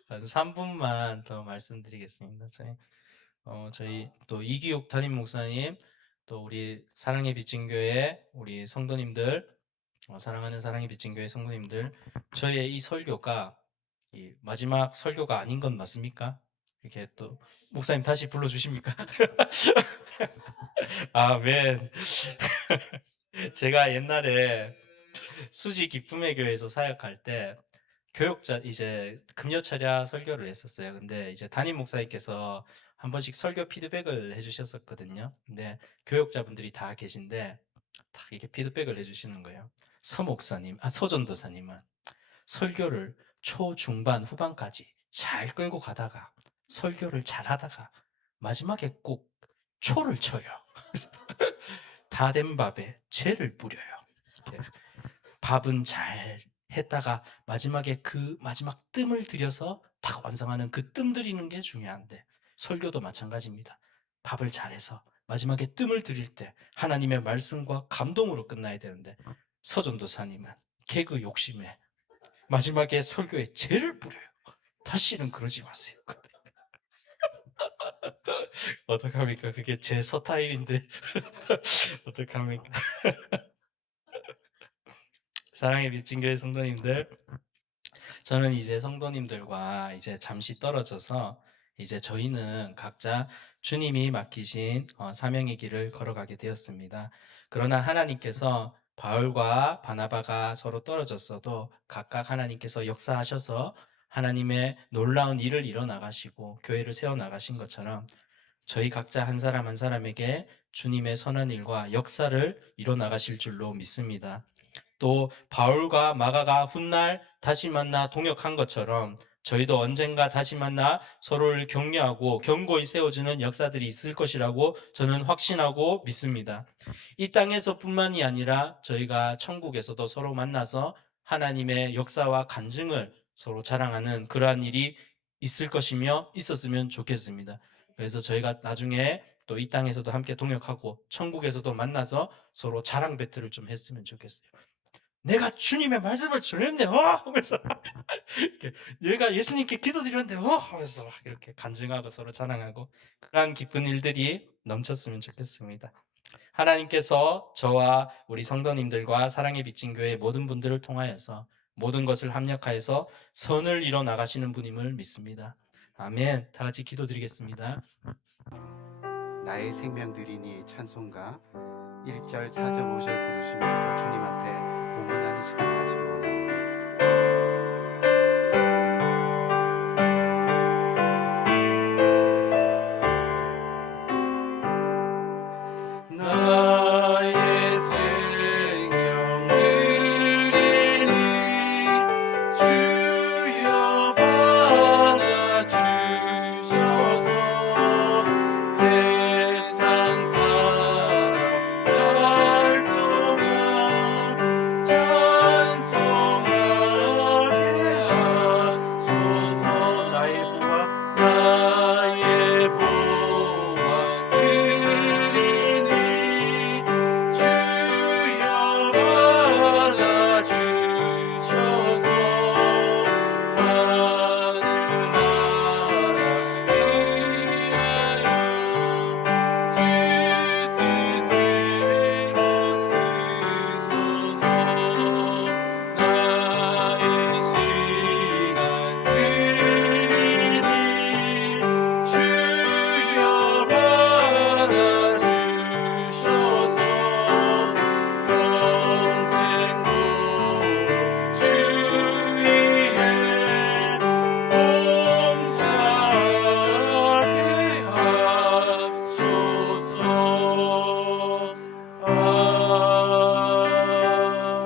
한 3분만 더 말씀드리겠습니다. 저희 또 이기욱 담임 목사님 또 우리 사랑의 빚진 교회 우리 성도님들, 사랑하는 사랑의 빚진 교회 성도님들, 저의 이 설교가 이 마지막 설교가 아닌 건 맞습니까? 이렇게 또 목사님 다시 불러주십니까? 아멘. 제가 옛날에 수지 기쁨의 교회에서 사역할 때 교육자 이제 금요철야 설교를 했었어요. 근데 이제 담임 목사님께서 한 번씩 설교 피드백을 해주셨었거든요. 근데 교육자분들이 다 계신데 딱 이렇게 피드백을 해주시는 거예요. 서 목사님, 서 전도사님은 설교를 초, 중반, 후반까지 잘 끌고 가다가 설교를 잘 하다가 마지막에 꼭 초를 쳐요. 다 된 밥에 재를 뿌려요. 이렇게 밥은 잘 했다가 마지막에 그 마지막 뜸을 들여서 딱 완성하는 그 뜸 들이는 게 중요한데 설교도 마찬가지입니다. 밥을 잘해서 마지막에 뜸을 들일 때 하나님의 말씀과 감동으로 끝나야 되는데 서전도사님은 개그 욕심에 마지막에 설교에 재를 뿌려요. 다시는 그러지 마세요. 어떡합니까? 그게 제 스타일인데 어떡합니까? 사랑의 밀진교회 성도님들, 저는 이제 성도님들과 이제 잠시 떨어져서 이제 저희는 각자 주님이 맡기신 사명의 길을 걸어가게 되었습니다. 그러나 하나님께서 바울과 바나바가 서로 떨어졌어도 각각 하나님께서 역사하셔서 하나님의 놀라운 일을 이뤄나가시고 교회를 세워나가신 것처럼 저희 각자 한 사람 한 사람에게 주님의 선한 일과 역사를 이뤄나가실 줄로 믿습니다. 또 바울과 마가가 훗날 다시 만나 동역한 것처럼 저희도 언젠가 다시 만나 서로를 격려하고 견고히 세워주는 역사들이 있을 것이라고 저는 확신하고 믿습니다. 이 땅에서뿐만이 아니라 저희가 천국에서도 서로 만나서 하나님의 역사와 간증을 서로 자랑하는 그러한 일이 있을 것이며 있었으면 좋겠습니다. 그래서 저희가 나중에 또 이 땅에서도 함께 동역하고 천국에서도 만나서 서로 자랑 배틀을 좀 했으면 좋겠어요. 내가 주님의 말씀을 전했는데 하면서 이렇게 내가 예수님께 기도드렸는데 하면서 막 이렇게 간증하고 서로 자랑하고 그러한 기쁜 일들이 넘쳤으면 좋겠습니다. 하나님께서 저와 우리 성도님들과 사랑의 빚진 교회 모든 분들을 통하여서 모든 것을 합력하여서 선을 이뤄 나가시는 분임을 믿습니다. 아멘. 다 같이 기도드리겠습니다. 나의 생명 드리니 찬송가 1절, 4절, 5절 부르시면서 주님 앞에 봉헌하는 시간 가지기 원합니다. 나의 생명 드리니 주여 받아주셔서 세상 사랑 동안 찬송하게 하소서. 나의 보아 드리니 주여 받아주셔서 하늘 나라를 위하여 주 뜻대로 쓰소서. 나의 시간 드리니 주여 받아주셔서 평생도 주 위에 봉사하게 하소서. 우리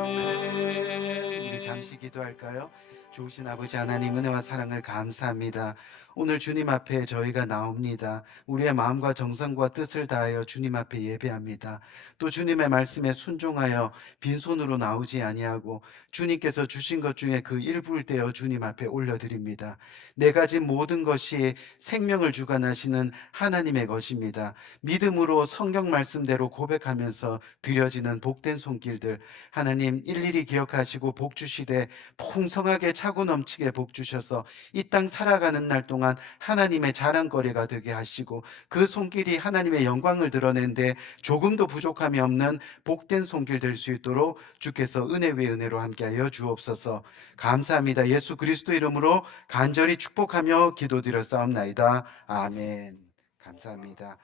아멘. 잠시 기도할까요? 좋으신 아버지 하나님, 은혜와 사랑을 감사합니다. 오늘 주님 앞에 저희가 나옵니다. 우리의 마음과 정성과 뜻을 다하여 주님 앞에 예배합니다. 또 주님의 말씀에 순종하여 빈손으로 나오지 아니하고 주님께서 주신 것 중에 그 일부를 떼어 주님 앞에 올려드립니다. 내 가진 모든 것이 생명을 주관하시는 하나님의 것입니다. 믿음으로 성경 말씀대로 고백하면서 드려지는 복된 손길들 하나님 일일이 기억하시고 복 주시되 풍성하게 차고 넘치게 복 주셔서 이 땅 살아가는 날 동안 하나님의 자랑거리가 되게 하시고 그 손길이 하나님의 영광을 드러내는데 조금도 부족함이 없는 복된 손길 될 수 있도록 주께서 은혜 위에 은혜로 함께하여 주옵소서. 감사합니다. 예수 그리스도 이름으로 간절히 축복하며 기도드렸사옵나이다. 아멘. 감사합니다.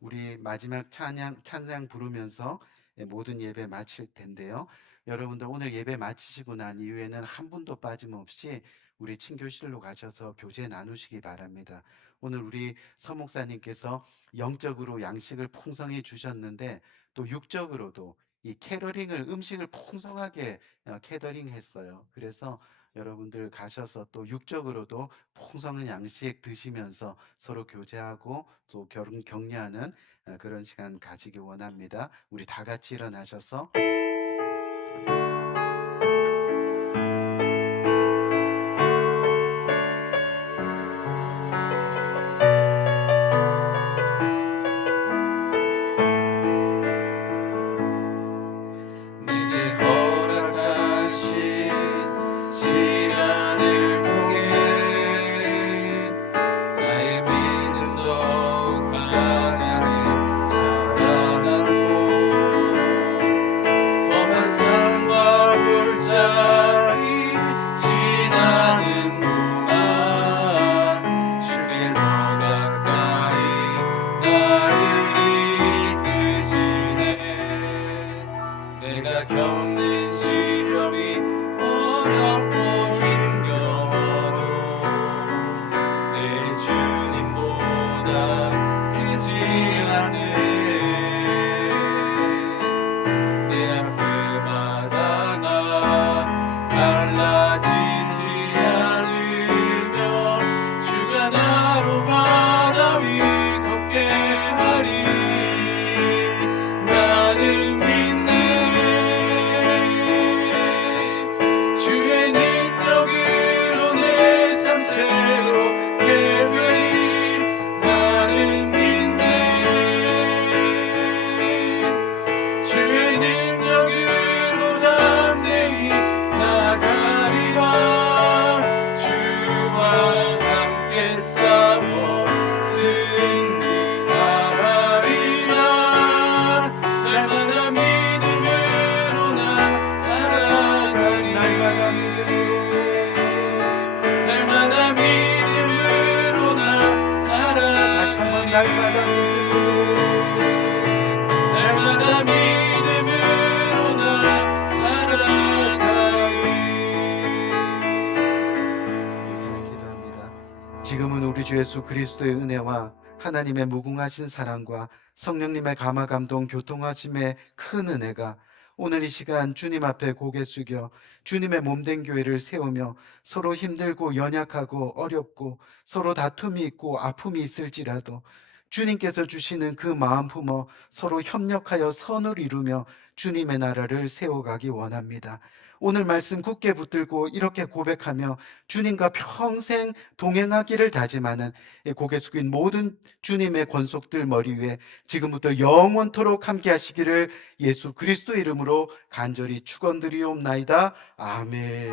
우리 마지막 찬양 부르면서 모든 예배 마칠 텐데요. 여러분들 오늘 예배 마치시고 난 이후에는 한 분도 빠짐없이 우리 친교실로 가셔서 교제 나누시기 바랍니다. 오늘 우리 서목사님께서 영적으로 양식을 풍성히 주셨는데 또 육적으로도 이 캐러링을 음식을 풍성하게 캐더링 했어요. 그래서 여러분들 가셔서 또 육적으로도 풍성한 양식 드시면서 서로 교제하고 또 격려하는 그런 시간 가지기 원합니다. 우리 다 같이 일어나셔서 내게 허락하신 시련을 통해 나의 믿음 더욱 강하게 자라나고 험한 산과 골짜기 지나는 동안 주께 더 가까이 나를 이끄시네. 내가 겪는 시험이 어렵고 힘겨워도 내 주님보다 크지 않네. 내 앞에 바다가 갈라지지 않으면 주가 나로 바다 위 걷게 하리. 나는 믿네. 주의 능력으로 내 삶 새롭게 되리. 나는 믿네. 주의 능력으로 담대히 나가리라. 주와 함께 싸워 승리하리라. 날마다 믿음으로 나 살아가리. 날마다 믿음으로 나 다시 한번 살아가리. 날마다 믿음으로 날마다 믿음으로 나 살아가리. 잘 기도합니다. 지금은 우리 주 예수 그리스도의 은혜와 하나님의 무궁하신 사랑과 성령님의 감화 감동 교통하심의 큰 은혜가 오늘 이 시간 주님 앞에 고개 숙여 주님의 몸된 교회를 세우며 서로 힘들고 연약하고 어렵고 서로 다툼이 있고 아픔이 있을지라도 주님께서 주시는 그 마음 품어 서로 협력하여 선을 이루며 주님의 나라를 세워가기 원합니다. 오늘 말씀 굳게 붙들고 이렇게 고백하며 주님과 평생 동행하기를 다짐하는 고개 숙인 모든 주님의 권속들 머리 위에 지금부터 영원토록 함께 하시기를 예수 그리스도 이름으로 간절히 축원드리옵나이다. 아멘.